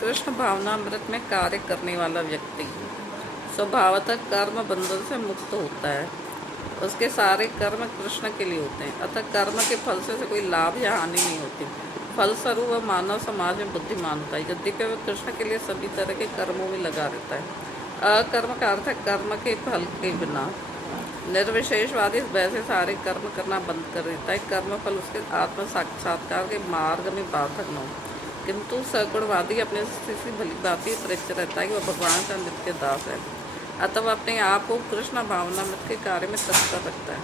कृष्ण भावनामृत में कार्य करने वाला व्यक्ति स्वभावतः कर्म बंधन से मुक्त होता है। उसके सारे कर्म कृष्ण के लिए होते हैं, अतः कर्म के फल से कोई लाभ या हानि नहीं होती। फलस्वरूप वह मानव समाज में बुद्धिमान होता है, यद्यपि वह कृष्ण के लिए सभी तरह के कर्मों में लगा रहता है। अकर्म का अर्थ है कर्म के फल के बिना। निर्विशेषवादी वैसे सारे कर्म करना बंद कर देता है, कर्म फल उसके आत्म साक्षात्कार के मार्ग में बाधक न हो। किंतु सगुणवादी अपने से भली बात ही परिचय रहता है कि वह भगवान का नित्य दास है, अतः वह अपने आप को कृष्ण भावनामृत के कार्य में तत्पर रखता है।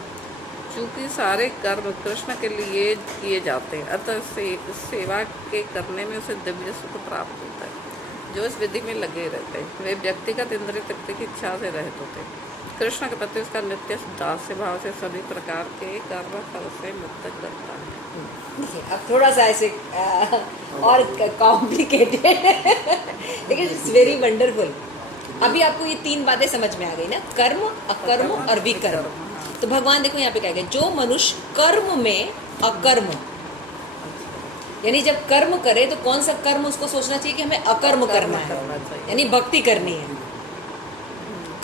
चूँकि सारे कर्म कृष्ण के लिए किए जाते हैं, अतः सेवा के करने में उसे दिव्य सुख प्राप्त होता है। जो इस विधि में लगे रहते हैं वे व्यक्तिगत इंद्रिय तृप्ति की इच्छा से रहित होते हैं। कृष्ण के प्रति उसका नित्य दास्य भाव से सभी प्रकार के कर्म फल से मुक्त करता है। अब थोड़ा सा ऐसे और कॉम्प्लिकेटेड लेकिन इट्स वेरी वंडरफुल। अभी आपको ये तीन बातें समझ में आ गई ना, कर्म अकर्म और विकर्म। तो भगवान देखो यहाँ पे क्या कहे, जो मनुष्य कर्म में अकर्म, यानी जब कर्म करे तो कौन सा कर्म उसको सोचना चाहिए कि हमें अकर्म करना है, यानी भक्ति करनी है।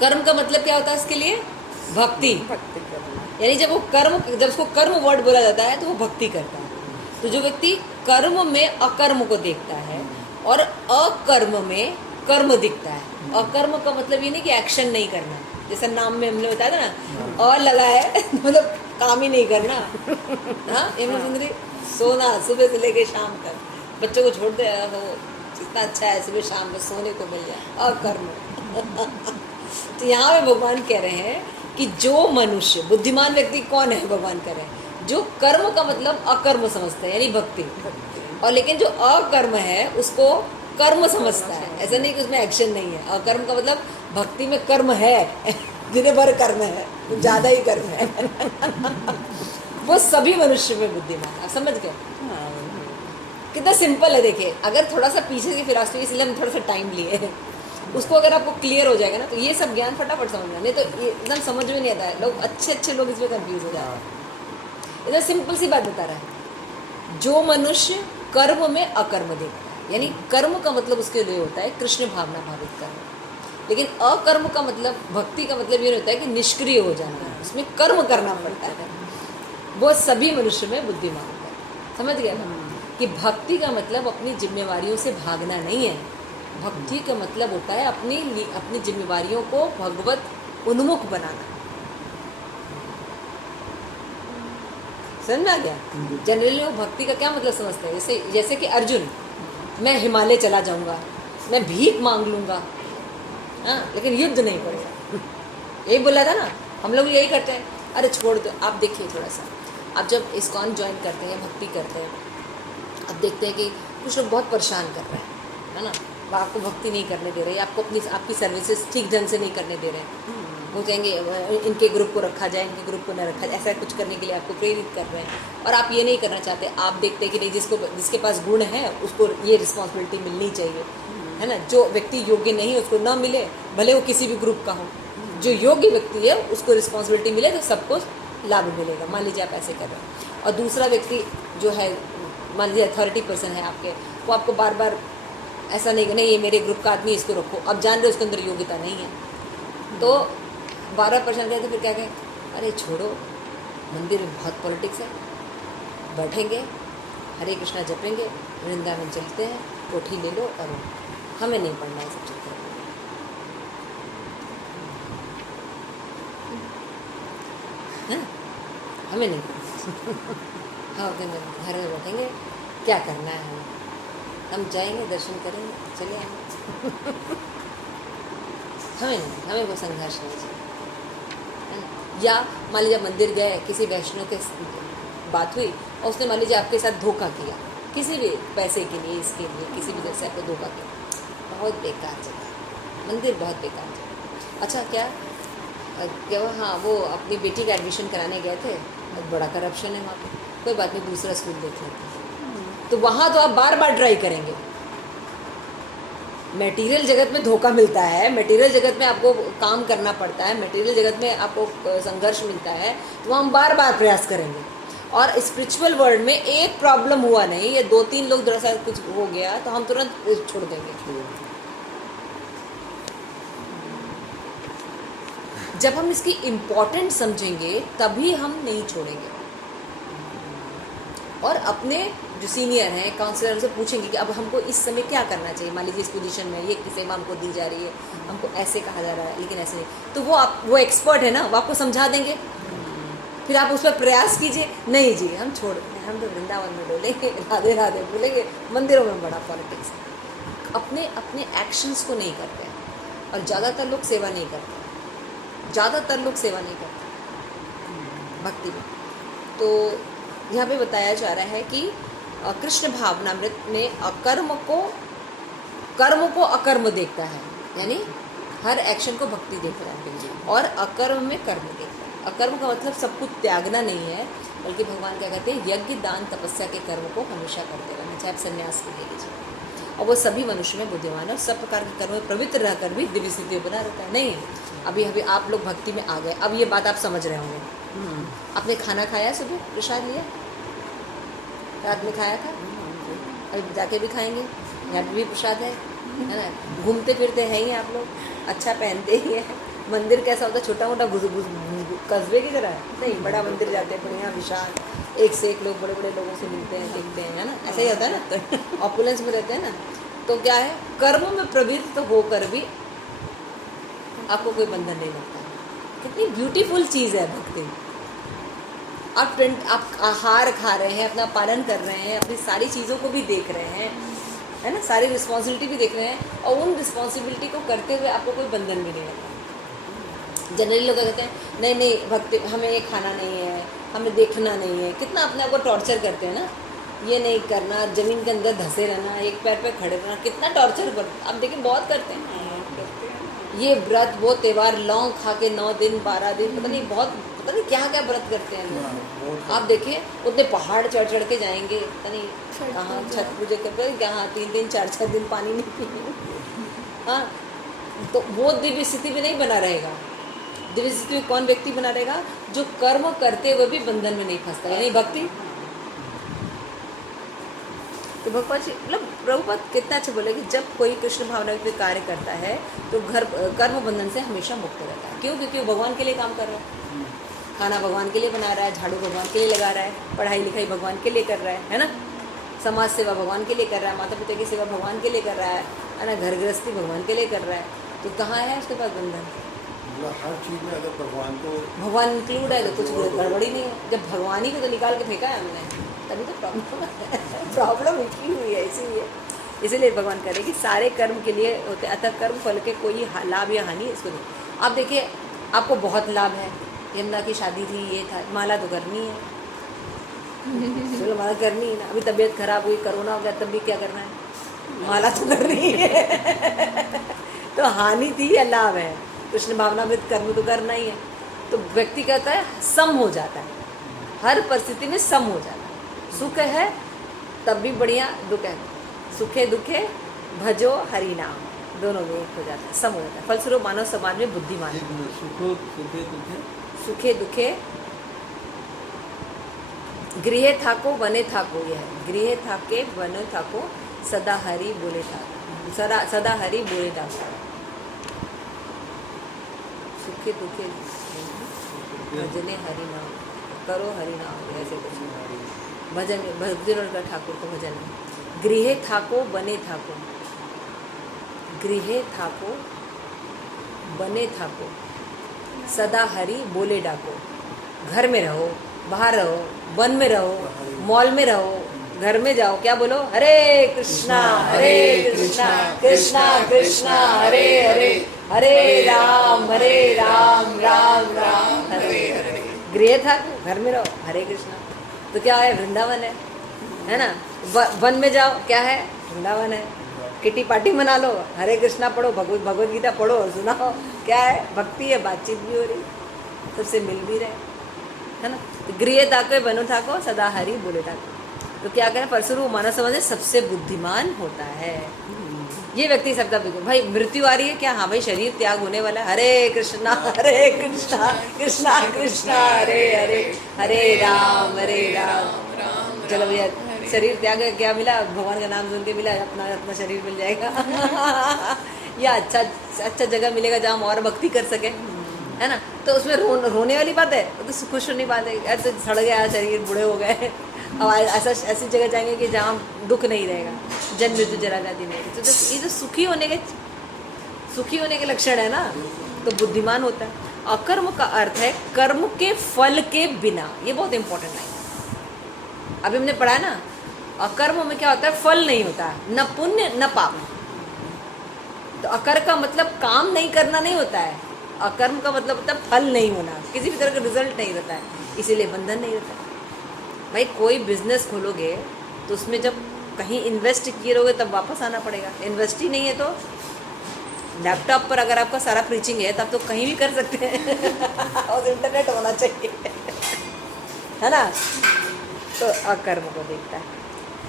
कर्म का मतलब क्या होता है उसके लिए? भक्ति। यानी जब वो कर्म, जब उसको कर्म वर्ड बोला जाता है तो वो भक्ति करता है। तो जो व्यक्ति कर्म में अकर्म को देखता है और अकर्म में कर्म दिखता है, अकर्म का मतलब ये नहीं कि एक्शन नहीं करना, जैसा नाम में हमने बताया था ना, अ लगा है मतलब काम ही नहीं करना। हाँ सुंदरी, सोना सुबह से लेके शाम तक, बच्चों को छोड़ दे हो, इतना अच्छा है सुबह शाम को सोने को मिल जाए, अकर्म। तो यहाँ पे भगवान कह रहे हैं कि जो मनुष्य, बुद्धिमान व्यक्ति कौन है? भगवान कह रहे हैं जो कर्म का मतलब अकर्म समझता है, यानी भक्ति, और लेकिन जो अकर्म है उसको कर्म समझता है। ऐसा नहीं कि उसमें एक्शन नहीं है। अकर्म का मतलब भक्ति में कर्म है, जितने भर कर्म है तो ज़्यादा ही कर्म है। वो सभी मनुष्य में बुद्धिमान। आप समझ गए कितना सिंपल है? देखिए अगर थोड़ा सा पीछे की फिलॉसफी, इसलिए हम थोड़ा सा टाइम लिए, उसको अगर आपको क्लियर हो जाएगा ना तो ये सब ज्ञान फटाफट समझ में, नहीं तो एकदम समझ में नहीं आता है। लोग अच्छे लोग इसमें कंफ्यूज हो जाते हैं। इधर सिंपल सी बात बता रहा है, जो मनुष्य कर्म में अकर्म देखता है, यानी कर्म का मतलब उसके लिए होता है कृष्ण भावना भावित कर्म, लेकिन अकर्म का मतलब, भक्ति का मतलब ये होता है कि निष्क्रिय हो जाना, उसमें कर्म करना पड़ता है। वो सभी मनुष्य में बुद्धिमान होता है। समझ गया ना कि भक्ति का मतलब अपनी जिम्मेवारियों से भागना नहीं है। भक्ति का मतलब होता है अपनी जिम्मेवारियों को भगवत उन्मुख बनाना। समझ में आ गया? जनरली लोग भक्ति का क्या मतलब समझते हैं, जैसे कि अर्जुन, मैं हिमालय चला जाऊंगा, मैं भीख मांग लूंगा, हाँ, लेकिन युद्ध नहीं करूंगा। यही बोला था ना, हम लोग यही करते हैं, अरे छोड़ दो। आप देखिए थोड़ा सा, आप जब इस्कॉन ज्वाइन करते हैं, भक्ति करते हैं, अब देखते हैं कि कुछ लोग बहुत परेशान कर रहे हैं, है ना, वो आपको भक्ति नहीं करने दे रहे, आपको आपकी सर्विसेज ठीक ढंग से नहीं करने दे रहे। वो कहेंगे इनके ग्रुप को रखा जाए, इनके ग्रुप को न रखा जाए, ऐसा कुछ करने के लिए आपको प्रेरित कर रहे हैं, और आप ये नहीं करना चाहते। आप देखते हैं कि नहीं, जिसके पास गुण है उसको ये रिस्पॉन्सिबिलिटी मिलनी चाहिए, है ना। जो व्यक्ति योग्य नहीं उसको ना मिले, भले वो किसी भी ग्रुप का हो, जो योग्य व्यक्ति है उसको रिस्पॉन्सिबिलिटी मिले तो सबको लाभ मिलेगा। मान लीजिए आप ऐसे कर रहे हैं, और दूसरा व्यक्ति जो है, मान लीजिए अथॉरिटी पर्सन है आपके, वो आपको बार बार ऐसा नहीं, नहीं ये मेरे ग्रुप का आदमी, इसको रखो। अब जान रहे उसके अंदर योग्यता नहीं है, तो 12% करें तो फिर क्या कहें, अरे छोड़ो, मंदिर में बहुत पॉलिटिक्स है, बैठेंगे हरे कृष्णा जपेंगे, वृंदावन चलते हैं, कोठी ले लो, और हमें नहीं पढ़ना है सब चक्कर में, हमें नहीं हाँ, घर में बैठेंगे, क्या करना है हमें, हम जाएंगे दर्शन करेंगे चले आएंगे हमें नहीं, हमें कोई संघर्ष नहीं चाहिए। या मान लीजिए मंदिर गए, किसी वैष्णव के बात हुई और उसने मान लीजिए आपके साथ धोखा किया, किसी भी पैसे के लिए, इसके लिए, किसी भी तरह से आपको धोखा किया, बहुत बेकार जगह, मंदिर बहुत बेकार जगह। अच्छा क्या वो, हाँ, वो अपनी बेटी का एडमिशन कराने गए थे, बहुत बड़ा करप्शन है वहाँ पे, कोई बात नहीं, दूसरा स्कूल देख लेते हैं। तो वहाँ तो आप बार बार ट्राई करेंगे। मटेरियल जगत में धोखा मिलता है, मटेरियल जगत में आपको काम करना पड़ता है, मटेरियल जगत में आपको संघर्ष मिलता है, तो हम बार बार प्रयास करेंगे। और स्पिरिचुअल वर्ल्ड में एक प्रॉब्लम हुआ नहीं, या 2-3 लोग दरअसल कुछ हो गया तो हम तुरंत छोड़ देंगे। जब हम इसकी इम्पोर्टेंट समझेंगे तभी हम नहीं छोड़ेंगे। और अपने जो सीनियर हैं, काउंसलर, से पूछेंगे कि अब हमको इस समय क्या करना चाहिए। मान लीजिए इस पोजीशन में ये सेवा हमको दी जा रही है, हमको ऐसे कहा जा रहा है, लेकिन ऐसे नहीं, तो वो एक्सपर्ट है ना, वो आपको समझा देंगे। फिर आप उस पर प्रयास कीजिए, नहीं जी हम छोड़ दें, हम तो वृंदावन में डोलेंगे, राधे राधे बोलेंगे, मंदिरों में बड़ा पॉलिटिक्स है। अपने अपने एक्शंस को नहीं करते हैं, और ज़्यादातर लोग सेवा नहीं करते, ज़्यादातर लोग सेवा नहीं करते भक्ति में। तो यहाँ पे बताया जा रहा है कि कृष्ण भावनामृत में कर्म को अकर्म देखता है, यानी हर एक्शन को भक्ति देखता है, और अकर्म में कर्म देखता है। अकर्म का मतलब सब कुछ त्यागना नहीं है, बल्कि भगवान क्या कहते हैं, यज्ञ दान तपस्या के कर्म को हमेशा करते रहना, चाहे आप संन्यास के ले लीजिए। और वो सभी मनुष्य में बुद्धिमान है, सब प्रकार के कर्म में पवित्र रहकर भी दिव्य स्थिति बना रहता है। नहीं, अभी आप लोग भक्ति में आ गए, अब ये बात आप समझ रहे होंगे। आपने खाना खाया, सुबह प्रसाद लिया, रात में खाया था, अभी जाके भी खाएंगे, यहाँ पे भी प्रसाद है ना। घूमते फिरते हैं ही आप लोग, अच्छा पहनते ही हैं। मंदिर कैसा होता है, छोटा मोटा कस्बे की तरह है नहीं, बड़ा मंदिर जाते हैं, बढ़िया विशाल, एक से एक लोग, बड़े बड़े लोगों से मिलते हैं, देखते हैं, है ना, ऐसा ही होता है ना, ऑपुलेंस में रहते हैं ना। तो क्या है, कर्म में प्रवृत्त होकर भी आपको कोई बंधन नहीं लगता। कितनी ब्यूटीफुल चीज़ है भक्ति। आप आहार खा रहे हैं, अपना पालन कर रहे हैं, अपनी सारी चीज़ों को भी देख रहे हैं, है ना, सारी रिस्पॉन्सिबिलिटी भी देख रहे हैं, और उन रिस्पॉन्सिबिलिटी को करते हुए आपको कोई बंधन भी नहीं लगता। जनरली लोग कहते हैं नहीं नहीं भक्ति, हमें ये खाना नहीं है, हमें देखना नहीं है, कितना अपने आप को टॉर्चर करते हैं ना, ये नहीं करना, ज़मीन के अंदर धंसे रहना, एक पैर पे खड़े रहना, कितना टॉर्चर कर, आप देखिए बहुत करते हैं। ये व्रत, वो त्यौहार, लौंग खा के 9 दिन 12 दिन, पता नहीं क्या क्या व्रत करते हैं लोग। आप देखिए उतने पहाड़ चढ़ के जाएंगे, पता नहीं कहाँ छठ पूजा करते हैं, कहाँ 3 4 दिन पानी नहीं पीएंगे। हाँ, तो वो दिव्य स्थिति में नहीं बना रहेगा। दिव्य स्थिति में कौन व्यक्ति बना रहेगा, जो कर्म करते हुए भी बंधन में नहीं फंसता, यानी भक्ति। तो भगवान जी मतलब प्रभुपाद कितना अच्छा बोले कि जब कोई कृष्ण भावना पे कार्य करता है तो कर्म बंधन से हमेशा मुक्त रहता है। क्यों? क्योंकि वो भगवान के लिए काम कर रहा है, खाना भगवान के लिए बना रहा है, झाड़ू भगवान के लिए लगा रहा है, पढ़ाई लिखाई भगवान के लिए कर रहा है ना, समाज सेवा भगवान के लिए कर रहा है, माता पिता की सेवा भगवान के लिए कर रहा है ना, घर गृहस्थी भगवान के लिए कर रहा है, तो कहाँ है उसके पास बंधन? हर चीज़ में अगर भगवान इंक्लूड है तो कुछ गड़बड़ी नहीं है। जब भगवान ही को तो निकाल के फेंका है हमने, तभी तो प्रॉब्लम उठी हुई है। इसीलिए भगवान कह रहे कि सारे कर्म के लिए होते, अतः कर्म फल के कोई लाभ या हानि इसको नहीं। आप देखिए, आपको बहुत लाभ है, यमुना की शादी थी, ये था, माला तो करनी है। चलो माला करनी है ना, अभी तबीयत खराब हुई, कोरोना हो गया, तब भी क्या करना है, माला तो करनी है। तो हानि थी या लाभ है, कृष्ण भावनामृत कर्म तो करना ही है। तो व्यक्ति कहता है सम हो जाता है, हर परिस्थिति में सम हो जाता है। सुख है तब भी बढ़िया, दुख है, सुखे दुखे भजो हरि नाम, दोनों में एक हो जाता है, सम हो जाता है। फलस्वरूप मानव समाज में बुद्धिमान, सुखे दुखे गृहे थाको वने थाको, यह है गृहे थाके वने थाको, सदा हरि बोले थाको, सदा हरि बोले थाको, सुखे दुखे भजने हरि नाम, करो हरि नाम, ऐसे कुछ भजन, भजन का ठाकुर को भजन है। गृहे थाको बने थाको, गृहे थाको बने थाको, सदा हरि बोले डाको। घर में रहो, बाहर रहो, वन में रहो, मॉल में रहो, घर में जाओ, क्या बोलो, हरे कृष्णा कृष्णा कृष्णा हरे हरे, हरे राम राम राम हरे हरे। गृह था, घर में रहो, हरे कृष्णा, तो क्या है, वृंदावन है ना। वन में जाओ, क्या है, वृंदावन है। किटी पार्टी मना लो, हरे कृष्णा पढ़ो, भगवत गीता पढ़ो, सुनाओ, क्या है, भक्ति है, बातचीत भी हो रही, सबसे मिल भी रहे, है ना। तो गृह ताको बनो थाको, सदा हरि बोले थाको। तो क्या करें, परशुरू मानव समाज में सबसे बुद्धिमान होता है ये व्यक्ति। सबका भाई मृत्यु आ रही है क्या, हाँ भाई शरीर त्याग होने वाला है, हरे कृष्णा कृष्णा कृष्णा हरे हरे, हरे राम चलो भैया, शरीर त्याग क्या मिला, भगवान का नाम सुन के मिला, अपना शरीर मिल जाएगा। या अच्छा जगह मिलेगा जहाँ हम और भक्ति कर सके, है ना। तो उसमें रोने वाली बात है, तो खुश होने बात है, ऐसे सड़ गया शरीर, बूढ़े हो गए, अब ऐसी जगह जाएंगे कि जहाँ दुख नहीं रहेगा, जन्म मृत्यु जरा जाती नहीं। तो ये जो सुखी होने के लक्षण है ना, तो बुद्धिमान होता है। अकर्म का अर्थ है कर्म के फल के बिना, ये बहुत इंपॉर्टेंट है। अभी हमने पढ़ा ना, अकर्म में क्या होता है, फल नहीं होता है, न पुण्य न पाप। तो अकर का मतलब काम नहीं करना नहीं होता है, अकर्म का मतलब होता है फल नहीं होना, किसी भी तरह का रिजल्ट नहीं रहता है, इसीलिए बंधन नहीं रहता है। भाई कोई बिजनेस खोलोगे तो उसमें जब कहीं इन्वेस्ट किए रहोगे तब वापस आना पड़ेगा, इन्वेस्ट ही नहीं है तो लैपटॉप पर अगर आपका सारा प्रीचिंग है तब तो कहीं भी कर सकते हैं। और इंटरनेट होना चाहिए, है ना। तो अकर्म को देखता है,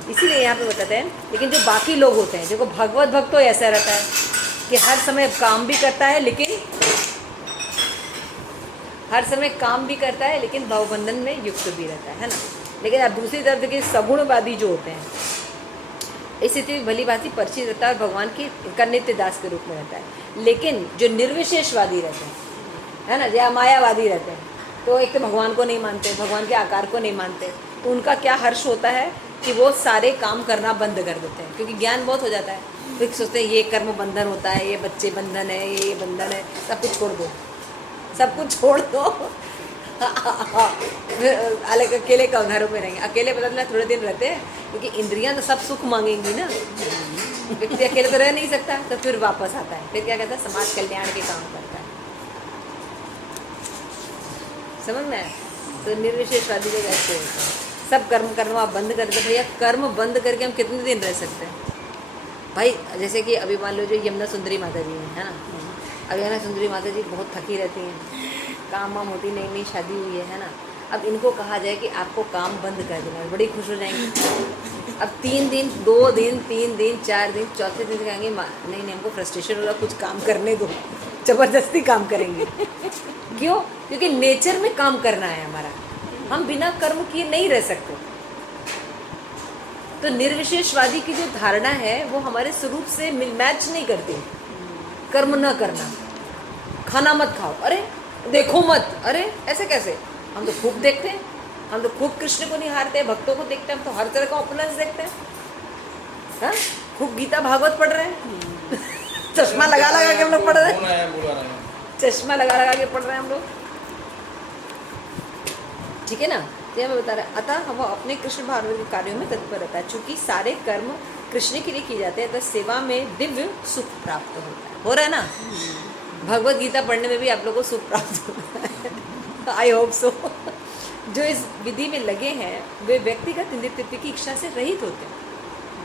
इसीलिए यहाँ पे बताते हैं। लेकिन जो बाकी लोग होते हैं, देखो भगवत भक्त तो ऐसा रहता है कि हर समय काम भी करता है, लेकिन भावबंधन में युक्त भी रहता है ना। लेकिन अब दूसरी तरफ देखिए, सगुणवादी जो होते हैं, इस स्थिति में भली भांति परिचित रहता है, भगवान की नित्य दास के रूप में रहता है। लेकिन जो निर्विशेषवादी रहते हैं, है ना, या मायावादी रहते हैं, तो एक तो भगवान को नहीं मानते, भगवान के आकार को नहीं मानते, तो उनका क्या हर्ष होता है कि वो सारे काम करना बंद कर देते हैं, क्योंकि ज्ञान बहुत हो जाता है। फिर सोचते हैं ये कर्म बंधन होता है, ये बच्चे बंधन है, ये बंधन है, सब कुछ छोड़ दो, सब कुछ छोड़ दो। अलग अकेले का घरों में रहेंगे, अकेले बदलना थोड़े दिन रहते हैं, क्योंकि इंद्रियां तो सब सुख मांगेंगी ना, व्यक्ति अकेले तो रह नहीं सकता। तो फिर वापस आता है, फिर क्या कहता है, समाज कल्याण के काम करता है, समझ में। तो निर्विशेषवादी लोग ऐसे होते हैं, सब कर्म करना आप बंद कर दो। भैया कर्म बंद करके हम कितने दिन रह सकते हैं भाई। जैसे कि अभी मान लो जो यमुना सुंदरी माता जी है ना, अब यमुना सुंदरी माता जी बहुत थकी रहती हैं, काम वाम होती, नई नई शादी हुई है ना। अब इनको कहा जाए कि आपको काम बंद कर देना, बड़ी खुश हो जाएंगी। अब 3 दिन 2 दिन 3 दिन 4 दिन, चौथे दिन कहेंगे नहीं हमको फ्रस्ट्रेशन हो रहा, कुछ काम करने दो, ज़बरदस्ती काम करेंगे। क्यों? क्योंकि नेचर में काम करना है हमारा, हम बिना कर्म किए नहीं रह सकते। तो निर्विशेषवादी की जो धारणा है वो हमारे स्वरूप से मैच नहीं करती। कर्म न करना, खाना मत खाओ, अरे देखो मत, अरे ऐसे कैसे, हम तो खूब देखते हैं, हम तो खूब कृष्ण को निहारते हैं, भक्तों को देखते हैं, हम तो हर तरह का ऑपुलेंस देखते हैं, हाँ खूब गीता भागवत पढ़ रहे हैं। चश्मा लगा लगा के हम लोग पढ़ रहे हैं, चश्मा लगा लगा के पढ़ रहे हैं हम लोग, ठीक है ना। तो ये मैं बता रहा, अतः वो अपने कृष्ण भावना के कार्यों में तत्पर रहता है। चूँकि सारे कर्म कृष्ण के लिए किए जाते हैं, तो सेवा में दिव्य सुख प्राप्त होता है, हो रहा है ना। भगवत गीता पढ़ने में भी आप लोगों को सुख प्राप्त होता है, आई होप सो। जो इस विधि में लगे हैं वे व्यक्तिगत इंद्रिय तृप्ति की इच्छा से रहित होते हैं,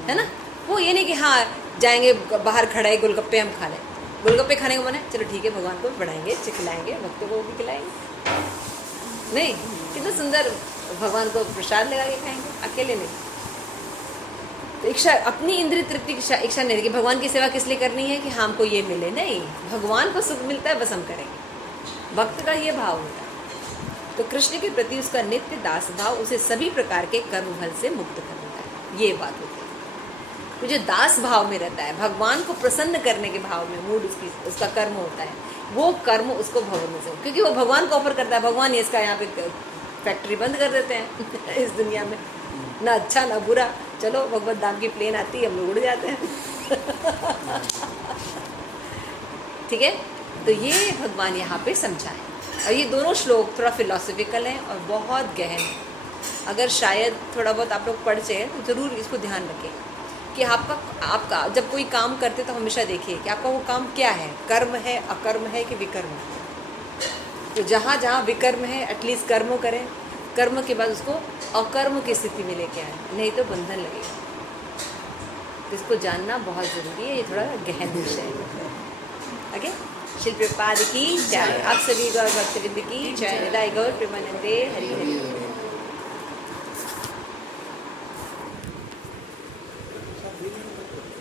है ना। वो ये नहीं कि हाँ जाएंगे बाहर खड़ा है गोलगप्पे हम खा लें, गोलगप्पे खाने का मन है चलो ठीक है भगवान को बढ़ाएंगे खिलाएंगे, भक्तों को भी खिलाएंगे, नहीं कितना सुंदर भगवान को प्रसाद लगा के खाएंगे, अकेले नहीं। तो इच्छा अपनी इंद्रिय तृप्ति की इच्छा नहीं कि भगवान की सेवा किस लिए करनी है कि हमको ये मिले, नहीं, भगवान को सुख मिलता है बस हम करेंगे। भक्त का ये भाव होता है। तो कृष्ण के प्रति उसका नित्य दास भाव उसे सभी प्रकार के कर्म फल से मुक्त कर देता है, ये बात होती है। तो जो दास भाव में रहता है, भगवान को प्रसन्न करने के भाव में मूड उसका कर्म होता है, वो कर्म उसको भवन में से, क्योंकि वो भगवान को ऑफर करता है, भगवान ये इसका यहाँ पे फैक्ट्री बंद कर देते हैं इस दुनिया में, ना अच्छा ना बुरा, चलो भगवत धाम की प्लेन आती है हम लोग उड़ जाते हैं ठीक है। तो ये भगवान यहाँ पे समझाएं, और ये दोनों श्लोक थोड़ा फिलोसफिकल हैं और बहुत गहन है। अगर शायद थोड़ा बहुत आप लोग पढ़ जाए तो ज़रूर इसको ध्यान रखें कि आपका जब कोई काम करते तो हमेशा देखिए कि आपका वो काम क्या है, कर्म है, अकर्म है कि विकर्म है। तो जहाँ जहाँ विकर्म है एटलीस्ट कर्म करें, कर्म के बाद उसको अकर्म की स्थिति में लेके आए, नहीं तो बंधन लगेगा। तो इसको जानना बहुत ज़रूरी है, ये थोड़ा गहन विषय है। ओके, श्री प्रभुपाद की जय। आप सभी गौर भक्तवृंद की जय। निताय गौर प्रेमानंदे हरि हरि।